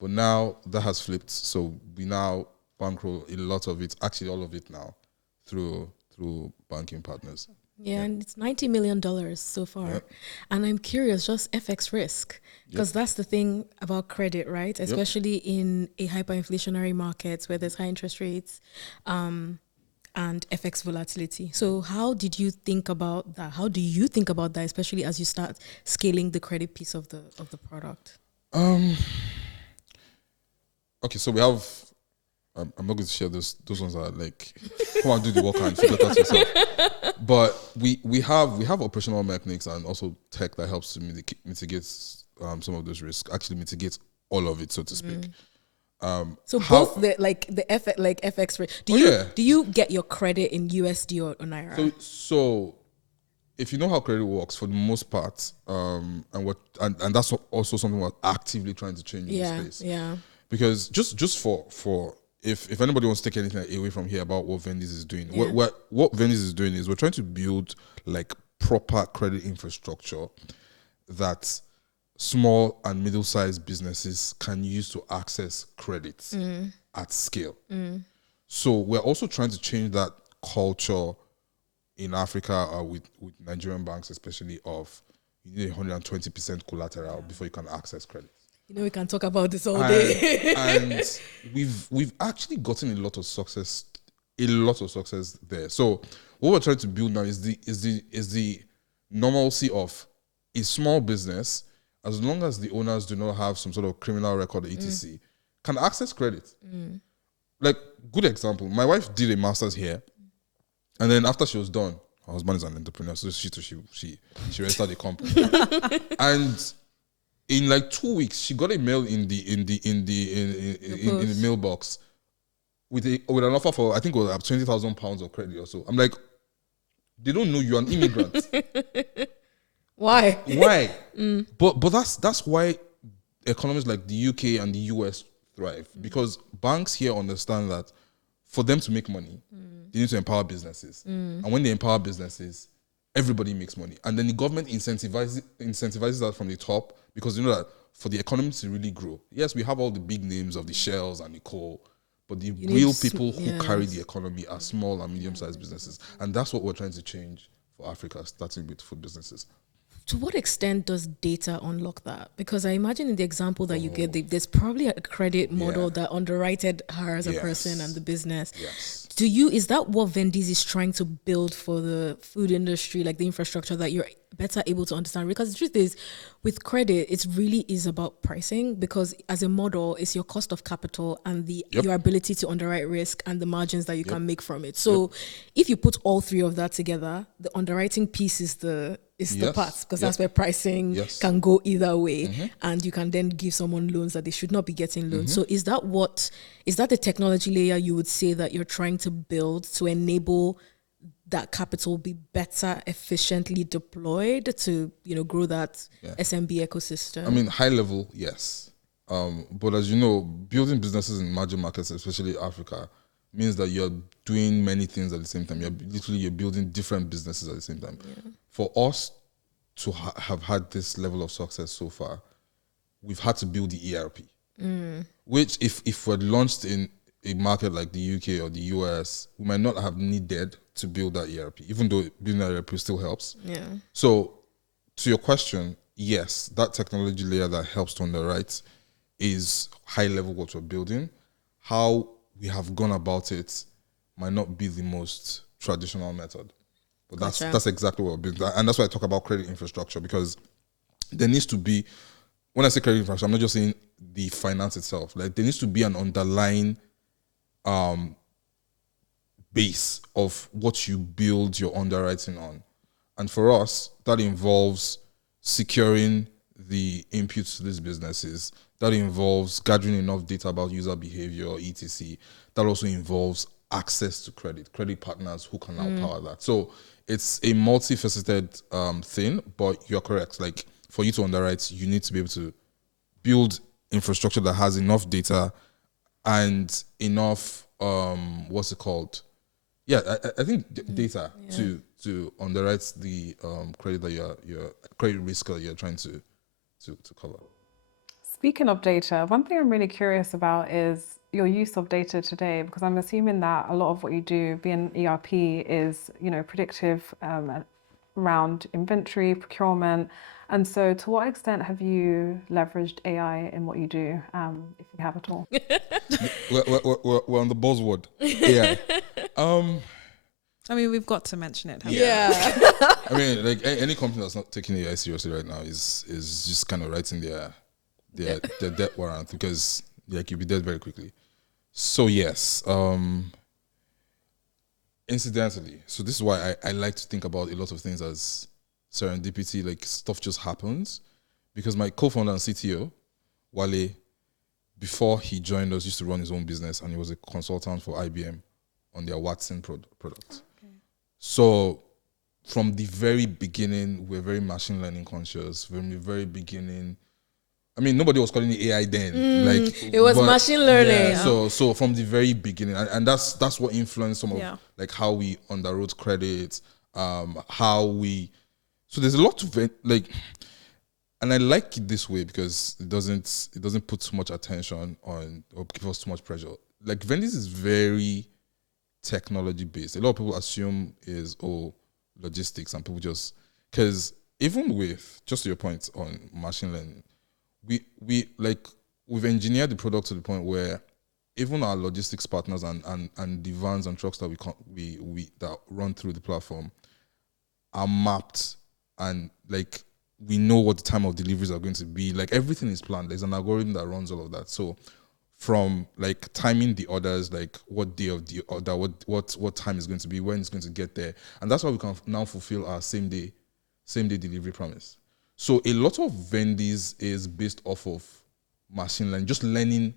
But now that has flipped. So we now bankroll a lot of it, actually all of it now, through banking partners. Yeah, and it's $90 million so far. Yep. And I'm curious, just FX risk, because that's the thing about credit, right? Especially in a hyperinflationary market where there's high interest rates. and FX volatility. So how did you think about that? How do you think about that, especially as you start scaling the credit piece of the product? Okay, so we have. I'm not going to share those ones that are like, come and do the work and figure it out yourself. But we have operational mechanics and also tech that helps to mitigate some of those risks. Actually, mitigate all of it, so to speak. So both the FX rate. Do you get your credit in USD or Naira? So if you know how credit works, for the most part, and that's also something we're actively trying to change in the space. Yeah. Because just for if anybody wants to take anything away from here about what Vendease is doing, what Vendease is doing is we're trying to build like proper credit infrastructure that small and middle-sized businesses can use to access credit at scale. So we're also trying to change that culture in Africa with Nigerian banks, especially of you need 120% collateral before you can access credit. We can talk about this all day. And we've actually gotten a lot of success there. So what we're trying to build now is the normalcy of a small business, as long as the owners do not have some sort of criminal record or etc., can access credit. Like, good example, my wife did a master's here, and then after she was done, her husband is an entrepreneur, so she registered a company. And in like 2 weeks, she got a mail in the mailbox with an offer for, I think it was £20,000 of credit or so. I'm like, they don't know you're an immigrant. Why? But that's why economies like the UK and the US thrive, because banks here understand that for them to make money, they need to empower businesses, and when they empower businesses, everybody makes money, and then the government incentivizes that from the top. Because you know that for the economy to really grow, yes, we have all the big names of the Shells and the coal, but the real people who carry the economy are small and medium-sized businesses. And that's what we're trying to change for Africa, starting with food businesses. To what extent does data unlock that? Because I imagine in the example that you get, there's probably a credit model that underwrited her as a person and the business. Yes. Is that what Vendease is trying to build for the food industry, like the infrastructure that you're better able to understand? Because the truth is, with credit, it really is about pricing, because as a model, it's your cost of capital and your ability to underwrite risk and the margins that you can make from it. So if you put all three of that together, the underwriting piece is the part, because that's where pricing can go either way, and you can then give someone loans that they should not be getting loans. So is that the technology layer you would say that you're trying to build to enable that capital be better efficiently deployed to grow that SMB ecosystem? I mean, high level, yes, but as you know, building businesses in emerging markets, especially Africa, means that you're doing many things at the same time. You're building different businesses at the same time. For us to have had this level of success so far, we've had to build the ERP, which if we're launched in a market like the UK or the US, we might not have needed to build that ERP, even though building that ERP still helps. So to your question, yes, that technology layer that helps to underwrite is high level what we're building. How we have gone about it might not be the most traditional method, but that's exactly what we're building. And that's why I talk about credit infrastructure, because there needs to be, when I say credit infrastructure, I'm not just saying the finance itself. Like, there needs to be an underlying base of what you build your underwriting on. And for us, that involves securing the inputs to these businesses. That involves gathering enough data about user behavior, etc. That also involves access to credit partners who can now power that. So it's a multifaceted thing, but you're correct. Like, for you to underwrite, you need to be able to build infrastructure that has enough data and enough, what's it called? Yeah, I think data to underwrite the credit that your credit risk that you're trying to cover. Speaking of data, one thing I'm really curious about is your use of data today, because I'm assuming that a lot of what you do, being ERP, is predictive around inventory, procurement. And so to what extent have you leveraged AI in what you do, if you have at all? We're on the buzzword AI. I mean, we've got to mention it. Yeah. I mean, like any company that's not taking AI seriously right now is just kind of writing their death warrant, because like you'll be dead very quickly. So yes, incidentally, so this is why I like to think about a lot of things as serendipity, like stuff just happens, because my co-founder and CTO, Wale, before he joined us, used to run his own business, and he was a consultant for IBM on their Watson product. Okay. So from the very beginning, we're very machine learning conscious. From the very beginning, I mean, nobody was calling it AI then. Like it was machine learning. Yeah, so from the very beginning, and that's what influenced some of like how we underwrote credit, how we. So there's a lot to like, and I like it this way because it doesn't put too much attention on or give us too much pressure. Like Vendease is very technology based. A lot of people assume is logistics, and people just, because even with, just to your point on machine learning, we've engineered the product to the point where even our logistics partners and the vans and trucks that we that run through the platform are mapped, and like we know what the time of deliveries are going to be. Like everything is planned. There's an algorithm that runs all of that. So from like timing the orders, like what day of the order, what time is going to be, when it's going to get there, and that's why we can now fulfill our same day delivery promise. So a lot of Vendease is based off of machine learning, just learning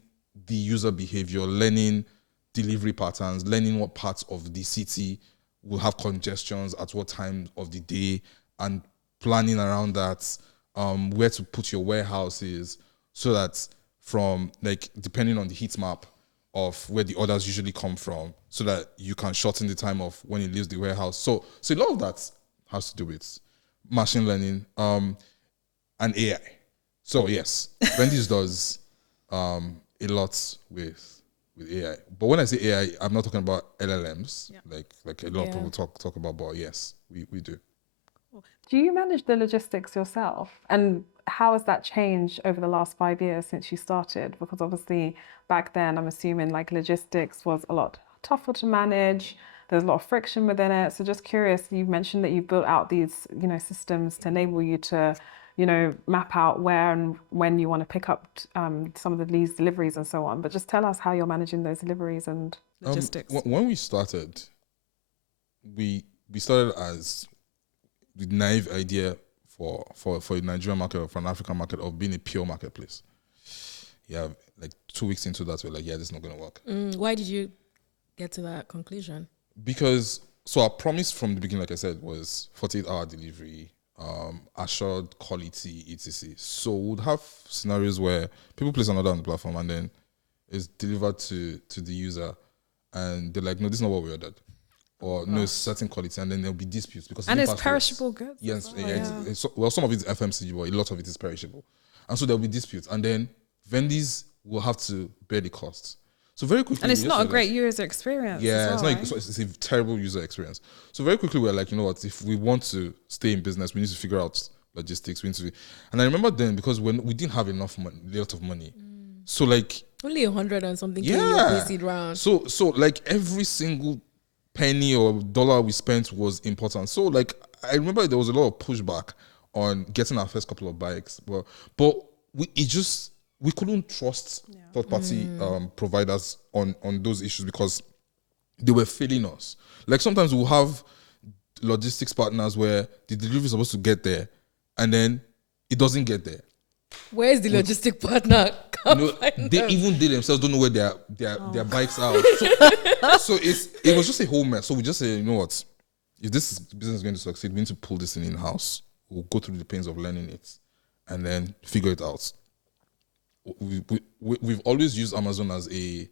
the user behavior, learning delivery patterns, learning what parts of the city will have congestions at what time of the day, and planning around that, where to put your warehouses, so that from like depending on the heat map of where the orders usually come from, so that you can shorten the time of when it leaves the warehouse. So a lot of that has to do with machine learning and AI. So yes, Vendease does a lot with AI. But when I say AI, I'm not talking about LLMs, like a lot of people talk about. But yes, we do. Do you manage the logistics yourself? And how has that changed over the last 5 years since you started? Because obviously back then, I'm assuming like logistics was a lot tougher to manage. There's a lot of friction within it. So just curious, you mentioned that you built out these, systems to enable you to, map out where and when you want to pick up some of these deliveries and so on. But just tell us how you're managing those deliveries and logistics. When we started, we started as the naive idea for a Nigerian market or for an African market of being a pure marketplace. Yeah, like 2 weeks into that, we're like, this is not going to work. Why did you get to that conclusion? Because, so our promise from the beginning, like I said, was 48-hour delivery, assured quality, etc. So we'd have scenarios where people place an order on the platform and then it's delivered to the user, and they're like, no, this is not what we ordered. Or no, it's certain quality, and then there'll be disputes because it's perishable goods. Yes, well, some of it is FMCG, but a lot of it is perishable, and so there'll be disputes, and then Vendease will have to bear the costs. So very quickly, and it's not a great user experience. Yeah, it's a terrible user experience. So very quickly, we're like, you know what? If we want to stay in business, we need to figure out logistics. And I remember then, because when we didn't have enough money, a lot of money, so like only 100 and something. Yeah, round. So like every single penny or dollar we spent was important. So like I remember there was a lot of pushback on getting our first couple of bikes, but we couldn't trust third-party providers on those issues because they were failing us. Like sometimes we'll have logistics partners where the delivery is supposed to get there and then it doesn't get there. Where is the logistic partner? They themselves don't know where their bikes are. So it was just a whole mess. So we just say, you know what? If this business is going to succeed, we need to pull this in-house. We'll go through the pains of learning it and then figure it out. We've always used Amazon as a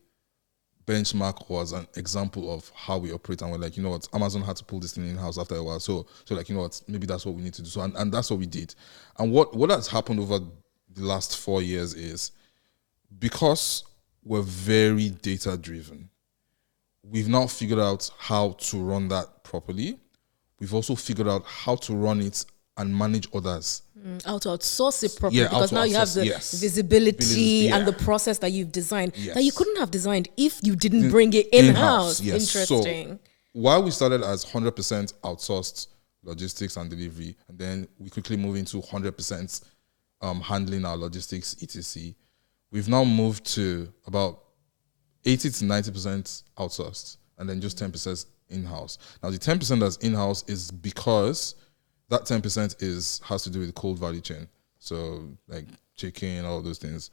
benchmark or as an example of how we operate, and we're like, you know what, Amazon had to pull this thing in-house after a while. So like, you know what, maybe that's what we need to do. So and that's what we did. And what has happened over the last 4 years is, because we're very data-driven, we've now figured out how to run that properly. We've also figured out how to run it and manage others. How to outsource it properly, because now you have the visibility and the process that you've designed that you couldn't have designed if you didn't bring it in-house. Yes. Interesting. So while we started as 100% outsourced logistics and delivery, and then we quickly moved into 100% handling our logistics, etc. We've now moved to about 80 to 90% outsourced, and then just 10% in-house. Now, the 10% that's in-house is because that 10% has to do with the cold value chain. So, like chicken, all those things.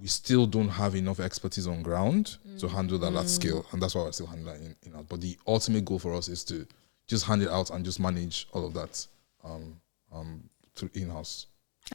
We still don't have enough expertise on ground to handle that at scale, and that's why we're still handling in-house. But the ultimate goal for us is to just hand it out and just manage all of that through in-house.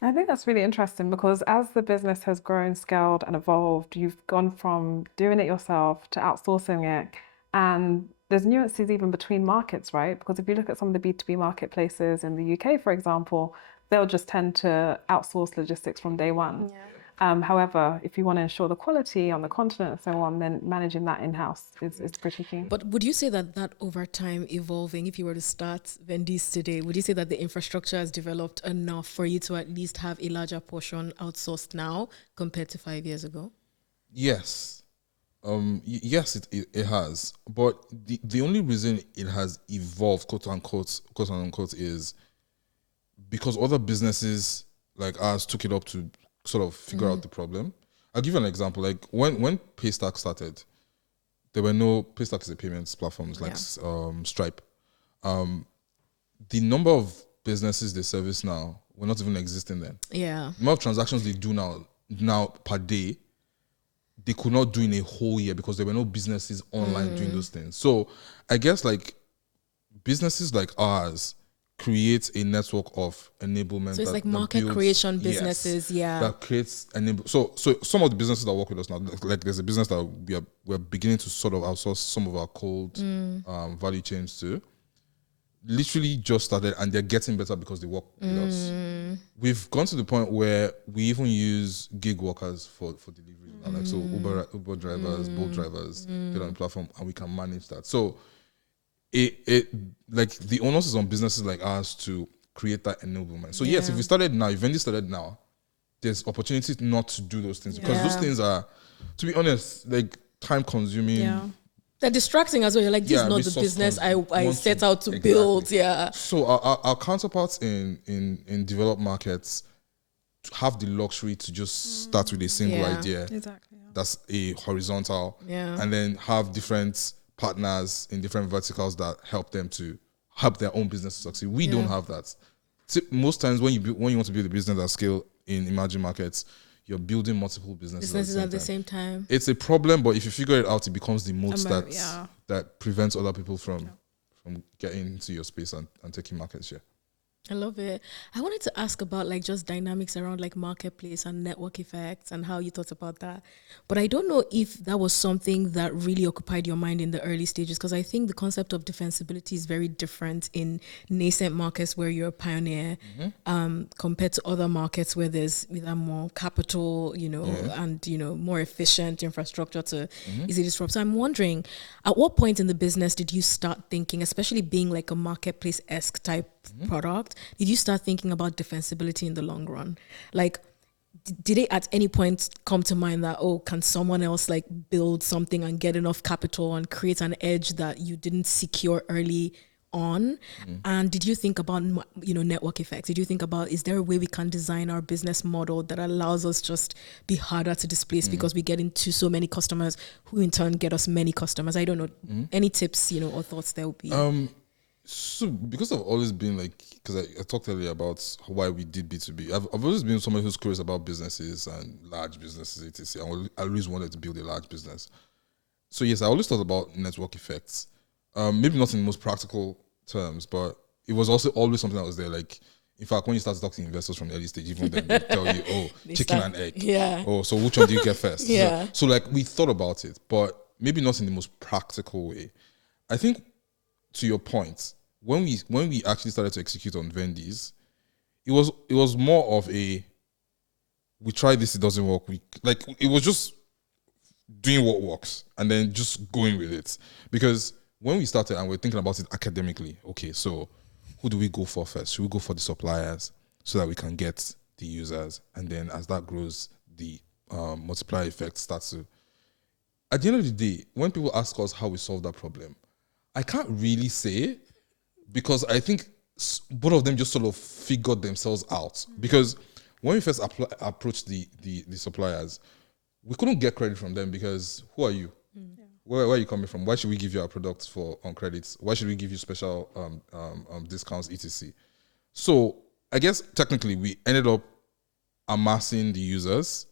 I think that's really interesting because as the business has grown, scaled, and evolved, you've gone from doing it yourself to outsourcing it. And there's nuances even between markets, right? Because if you look at some of the B2B marketplaces in the UK, for example, they'll just tend to outsource logistics from day one. Yeah. However, if you want to ensure the quality on the continent and so on, then managing that in-house is pretty key. But would you say that over time evolving, if you were to start Vendease today, would you say that the infrastructure has developed enough for you to at least have a larger portion outsourced now compared to 5 years ago? Yes. Yes, it has. But the only reason it has evolved, quote unquote, is because other businesses like ours took it up to sort of figure out the problem. I'll give you an example. Like when Paystack started, there were no Paystack is a payments platforms like Stripe. The number of businesses they service now were not even existing then. Yeah. The number of transactions they do now per day, they could not do in a whole year because there were no businesses online doing those things. So I guess like businesses like ours create a network of enablement. So it's like market creation businesses, that creates So some of the businesses that work with us now, like there's a business that we're beginning to sort of outsource some of our cold value chains to. Literally just started, and they're getting better because they work with us. We've gone to the point where we even use gig workers for delivery, like so Uber drivers, Bolt drivers get on the platform, and we can manage that. So it like the onus is on businesses like ours to create that enablement. So yes, if we started now, if Vendis started now, there's opportunity not to do those things because those things are, to be honest, like time consuming. Yeah. They're distracting as well. You're like, this is not the business I set out to build. Yeah. So our counterparts in developed markets have the luxury to just start with a single idea. Exactly. That's a horizontal. Yeah. And then have different partners in different verticals that help them to help their own business to succeed. We don't have that. So most times when you want to build a business at scale in emerging markets, you're building multiple businesses at the same time. It's a problem, but if you figure it out, it becomes the moat that prevents other people from getting into your space and taking market share. I love it. I wanted to ask about like just dynamics around like marketplace and network effects and how you thought about that. But I don't know if that was something that really occupied your mind in the early stages, because I think the concept of defensibility is very different in nascent markets where you're a pioneer compared to other markets where there's either more capital, and, more efficient infrastructure to easily disrupt. So I'm wondering, at what point in the business did you start thinking, especially being like a marketplace-esque type product, did you start thinking about defensibility in the long run? Like, did it at any point come to mind that, can someone else like build something and get enough capital and create an edge that you didn't secure early on? And did you think about, network effects? Did you think about, is there a way we can design our business model that allows us just be harder to displace because we get into so many customers who in turn get us many customers? I don't know. Any tips, or thoughts there would be? So because I've always been like, because I talked earlier about why we did B2B, I've always been someone who's curious about businesses and large businesses, etc. I always wanted to build a large business. So yes, I always thought about network effects. Maybe not in the most practical terms, but it was also always something that was there. Like, in fact, when you start to talk to investors from the early stage, even then they tell you, chicken and egg. Yeah. So which one do you get first? Yeah. So like we thought about it, but maybe not in the most practical way. I think, to your point, when we actually started to execute on Vendease, it was more of a, we tried this, it doesn't work. It was just doing what works and then just going with it. Because when we started and we're thinking about it academically, okay, so who do we go for first? Should we go for the suppliers so that we can get the users? And then as that grows, the multiplier effect starts to... At the end of the day, when people ask us how we solve that problem, I can't really say, because I think both of them just sort of figured themselves out. Because when we first approached the suppliers, we couldn't get credit from them because who are you? Where are you coming from? Why should we give you our products on credits? Why should we give you special discounts, etc.? So I guess technically we ended up amassing the users,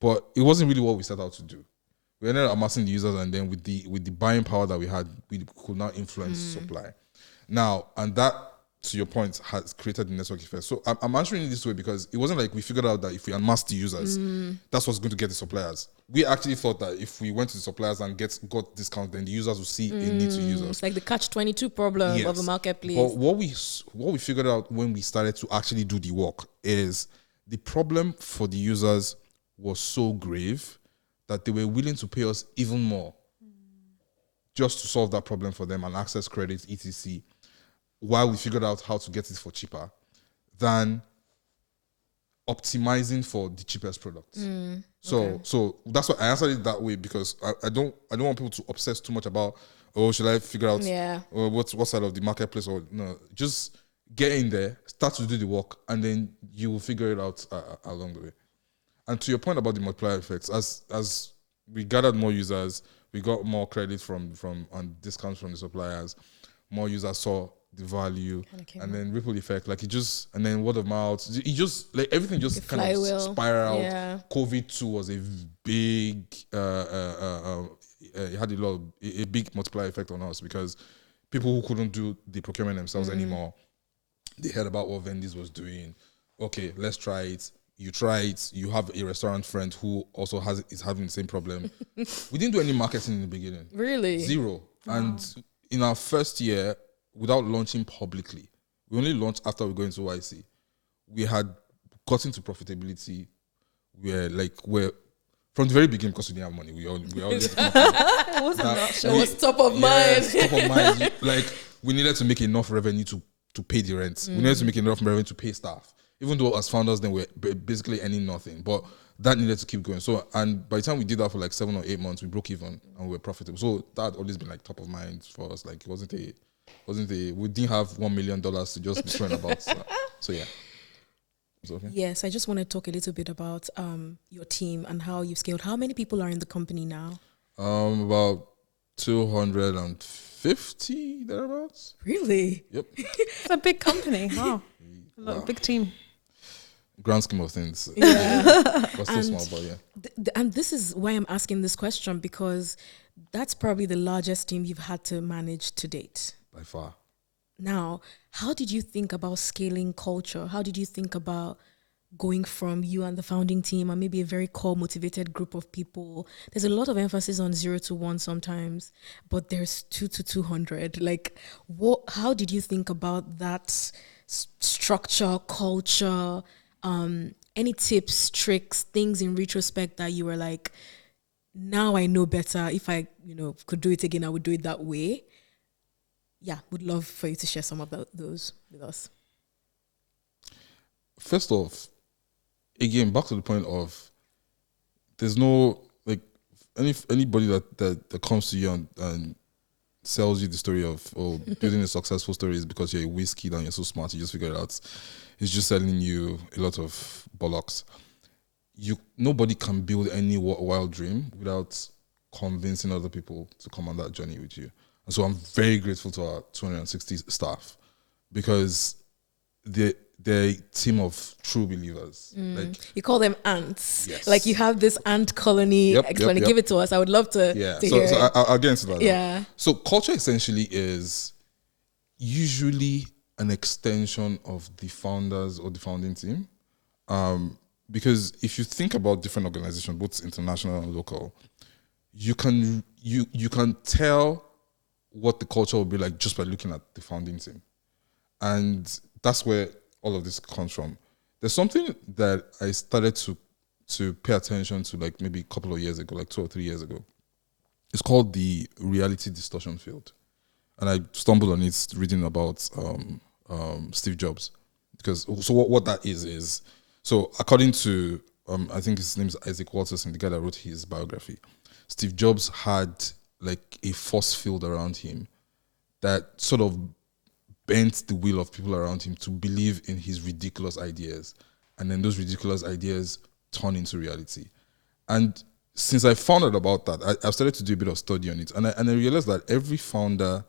but it wasn't really what we set out to do. We ended up amassing the users, and then with the buying power that we had, we could not influence supply. Now, and that, to your point, has created the network effect. So I'm answering it this way because it wasn't like we figured out that if we amass the users, that's what's going to get the suppliers. We actually thought that if we went to the suppliers and got discounts, then the users will see a need to use us. It's like the catch-22 problem of a marketplace. But what we figured out when we started to actually do the work is the problem for the users was so grave that they were willing to pay us even more just to solve that problem for them and access credit, etc., while we figured out how to get it for cheaper than optimizing for the cheapest products. So that's why I answered it that way, because I don't want people to obsess too much about, should I figure out what side of the marketplace, or no, just get in there, start to do the work, and then you will figure it out along the way. And to your point about the multiplier effects, as we gathered more users, we got more credit from and discounts from the suppliers, more users saw the value, and then ripple effect, like it just, and then word of mouth, it just, like everything just kind of spiraled. COVID too was a big it had a big multiplier effect on us, because people who couldn't do the procurement themselves anymore, they heard about what Vendease was doing. Okay, let's try it. You try it. You have a restaurant friend who also is having the same problem. We didn't do any marketing in the beginning. Really? Zero. Wow. And in our first year, without launching publicly, we only launched after we go into YC. We had gotten to profitability. We're from the very beginning, because we didn't have money. We always it was top of mind. Top of mind. Like, we needed to make enough revenue to pay the rent. We needed to make enough revenue to pay staff. Even though as founders, then we're basically earning nothing. But that needed to keep going. So, and by the time we did that for like 7 or 8 months, we broke even and we were profitable. So that had always been like top of mind for us. Like, it wasn't we didn't have $1 million to just be throwing about. So yeah. Okay. Yes, I just want to talk a little bit about your team and how you've scaled. How many people are in the company now? About 250 thereabouts. Really? Yep. It's a big company. Wow. A big team. Grand scheme of things. Yeah. But still small, but yeah. And this is why I'm asking this question, because that's probably the largest team you've had to manage to date. By far. Now, how did you think about scaling culture? How did you think about going from you and the founding team and maybe a very core motivated group of people? There's a lot of emphasis on 0 to 1 sometimes, but there's 2 to 200. Like, how did you think about that structure, culture? Any tips, tricks, things in retrospect that you were like, now I know better. If I, could do it again, I would do it that way. Yeah, would love for you to share some of those with us. First off, again, back to the point of, there's no, like, anybody that comes to you and sells you the story of, building a successful story is because you're a whiz kid and you're so smart, you just figure it out. It's just selling you a lot of bollocks. Nobody can build any wild dream without convincing other people to come on that journey with you. And so I'm very grateful to our 260 staff, because they're a team of true believers. Like, you call them ants. Yes. Like, you have this ant colony. Yep. Give it to us. I would love to. Yeah. To hear So I'll get into that. Yeah. Now. So culture essentially is usually an extension of the founders or the founding team. Because if you think about different organizations, both international and local, you can tell what the culture will be like just by looking at the founding team. And that's where all of this comes from. There's something that I started to pay attention to, like maybe a couple of years ago, like 2 or 3 years ago. It's called the reality distortion field. And I stumbled on it reading about Steve Jobs. Because, so what that is, so according to, I think his name is Isaac Walters, and the guy that wrote his biography, Steve Jobs had like a force field around him that sort of bent the will of people around him to believe in his ridiculous ideas. And then those ridiculous ideas turn into reality. And since I found out about that, I've started to do a bit of study on it. And I realized that every founder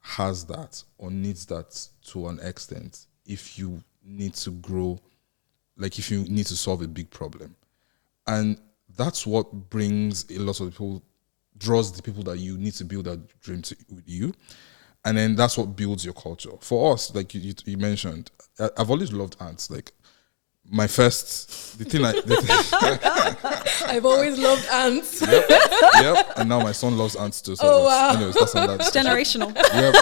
has that or needs that to an extent if you need to grow, like if you need to solve a big problem. And that's what brings a lot of people, draws the people that you need to build that dream with you. And then that's what builds your culture. For us, like you mentioned, I've always loved ants. Like my first, I've always loved ants. Yep. And now my son loves ants too. So wow. Anyways, that's on that. Generational. Yep.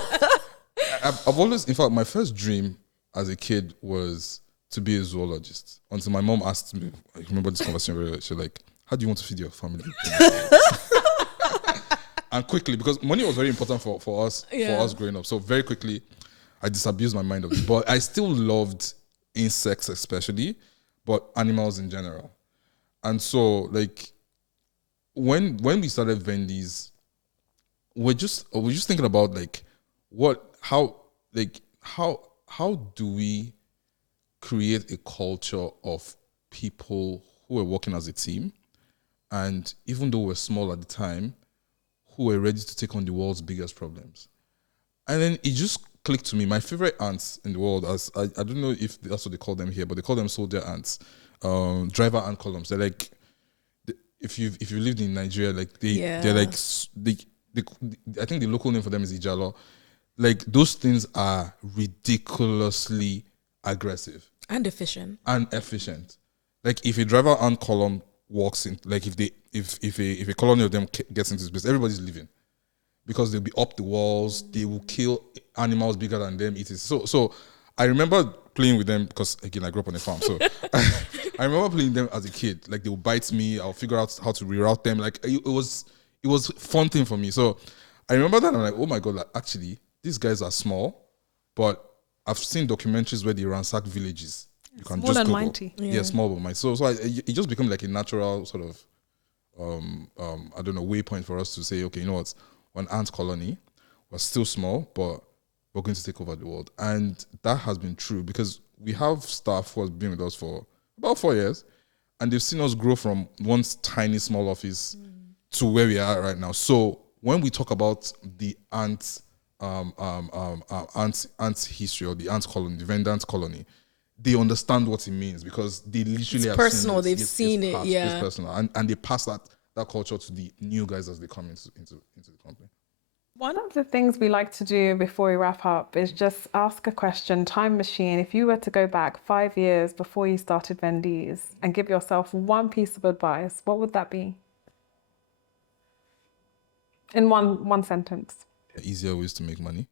I've always, in fact, my first dream as a kid was to be a zoologist. Until my mom asked me, I remember this conversation very well. She was like, how do you want to feed your family? And quickly, because money was very important for us growing up. So very quickly, I disabused my mind of it. But I still loved insects especially, but animals in general. And so, like, when we started Vendease, we're just thinking about like how do we create a culture of people who are working as a team, and even though we're small at the time, who were ready to take on the world's biggest problems. And then it just clicked to me. My favorite ants in the world, as I don't know if that's what they call them here, but they call them soldier ants, driver ant columns. They're like, if you lived in Nigeria, like they're like I think the local name for them is Ijalo. Like those things are ridiculously aggressive and efficient. Like if a driver ant column walks in, like if a colony of them gets into space, everybody's leaving because they'll be up the walls. They will kill animals bigger than them. It is so. I remember playing with them because again I grew up on a farm. So I remember playing them as a kid. Like they would bite me. I'll figure out how to reroute them. Like it was a fun thing for me. So I remember that I'm like, oh my god, like, actually these guys are small, but I've seen documentaries where they ransack villages. You can small just and Google. mighty. Yeah, small but mighty. So it just became like a natural sort of I don't know, waypoint for us to say, okay, you know what, we're an ant colony, we're still small, but we're going to take over the world. And that has been true because we have staff who have been with us for about 4 years, and they've seen us grow from one tiny small office to where we are right now. So when we talk about the ant history or the ant colony, the Vendance colony, they understand what it means because they literally have personal. seen it. They've seen it. Yeah, it's personal, and they pass that culture to the new guys as they come into the company. One of the things we like to do before we wrap up is just ask a question, time machine. If you were to go back 5 years before you started Vendease and give yourself one piece of advice, what would that be? In one sentence. Easier ways to make money.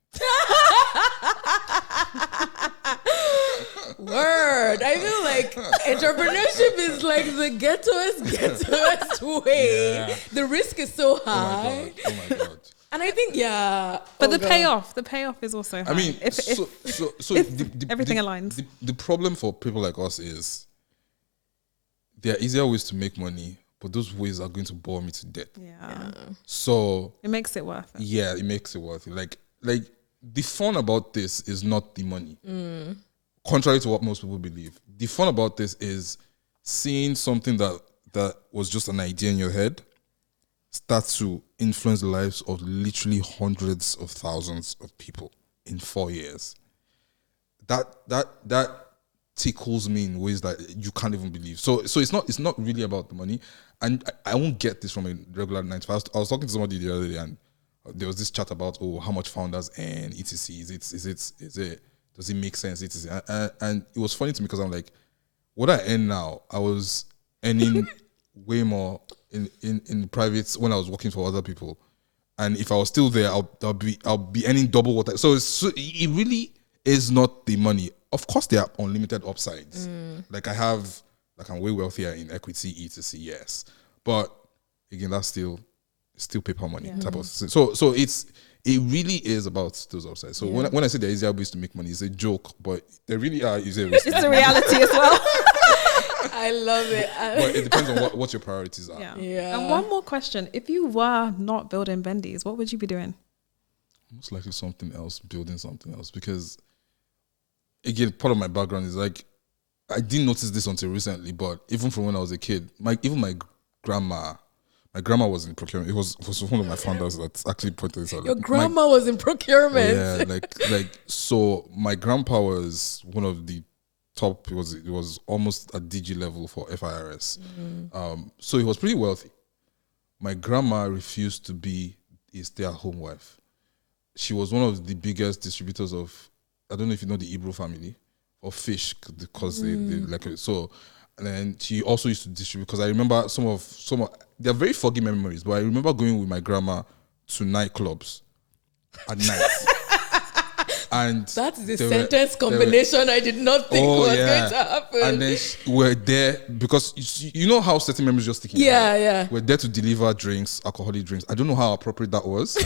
Word. I feel like entrepreneurship is like the ghettoest way. Yeah. The risk is so high. Oh my god. And I think, but the payoff is also high. I mean, if everything aligns. The problem for people like us is there are easier ways to make money, but those ways are going to bore me to death. Yeah. So it makes it worth it. Yeah, it makes it worth it. Like the fun about this is not the money. Contrary to what most people believe. The fun about this is seeing something that was just an idea in your head start to influence the lives of literally hundreds of thousands of people in 4 years. That tickles me in ways that you can't even believe. So it's not really about the money. And I won't get this from a regular 9 to 5. I was talking to somebody the other day, and there was this chat about how much founders earn, etc. Does it make sense? And it was funny to me because I'm like, what I earn now, I was earning way more in private when I was working for other people, and if I was still there, I'll be earning double what I. So it really is not the money. Of course, there are unlimited upsides. Like I'm way wealthier in equity, etc. Yes, but again, that's still paper money type of. So it really is about those upsides. So when I say there are easier ways to make money, it's a joke, but there really are easier ways. It's a reality as well. I love it. But it depends on what your priorities are. Yeah. And one more question: if you were not building Vendease, what would you be doing? Most likely something else, building something else. Because, again, part of my background is like, I didn't notice this until recently, but even from when I was a kid, my grandma was in procurement. It was one of my founders that actually pointed this out. Your grandma was in procurement. Yeah, so my grandpa was one of the top. It was almost at DG level for FIRS. So he was pretty wealthy. My grandma refused to be a stay-at-home wife. She was one of the biggest distributors of, I don't know if you know the Ibro family, of fish, because they like it. So, and then she also used to distribute, because I remember some of they're very foggy memories, but I remember going with my grandma to nightclubs at night. And that's the sentence combination I did not think was going to happen. And then we're there because you know how certain memories just stick in your head? Yeah. We're there to deliver drinks, alcoholic drinks. I don't know how appropriate that was.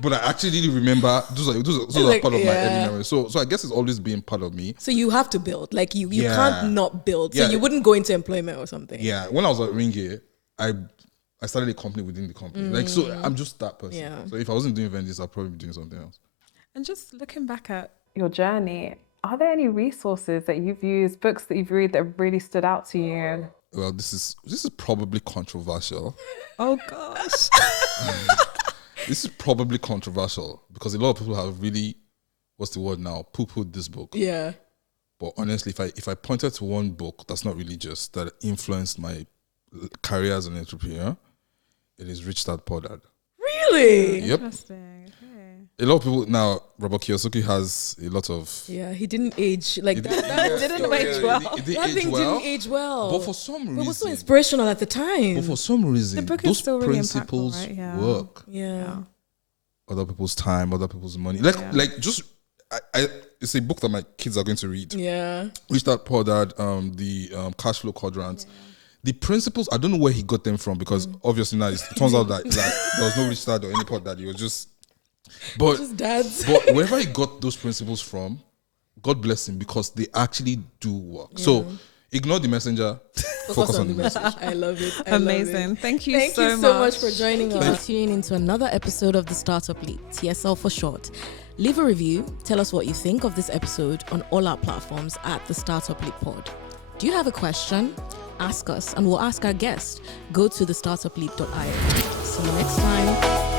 But I actually didn't remember. Those are part of my early memories. So I guess it's always been part of me. So you have to build. Like you can't not build. So you wouldn't go into employment or something. Yeah. When I was at Ringgit, I started a company within the company. So I'm just that person. Yeah. So if I wasn't doing Vendis, I'd probably be doing something else. And just looking back at your journey, are there any resources that you've used, books that you've read that really stood out to you? Well, this is probably controversial. Oh gosh. This is probably controversial because a lot of people have really, what's the word now, poo-pooed this book. Yeah. But honestly, if I pointed to one book that's not religious, that influenced my career as an entrepreneur, it is Rich Dad Poor Dad. Really? Yep. Interesting. Okay. A lot of people now, Robert Kiyosaki has a lot of... Yeah, he didn't age like that. That didn't age well. But for some reason... It was so inspirational at the time. But for some reason, the book those is still really principles impactful, right? Yeah. work. Yeah. Other people's time, other people's money. It's a book that my kids are going to read. Yeah. Rich Dad Poor Dad, the cash flow quadrant. Yeah. The principles, I don't know where he got them from because obviously now it turns out that there was no Rich Dad or any Poor Dad. It was just dads. But wherever he got those principles from, God bless him because they actually do work. Yeah. So ignore the messenger, focus on the message. I love it. Amazing. Thank you so much for joining us. Tuning into another episode of the Startup Leap, TSL for short. Leave a review. Tell us what you think of this episode on all our platforms at the Startup Leap Pod. Do you have a question? Ask us and we'll ask our guest. Go to thestartupleap.io. See you next time.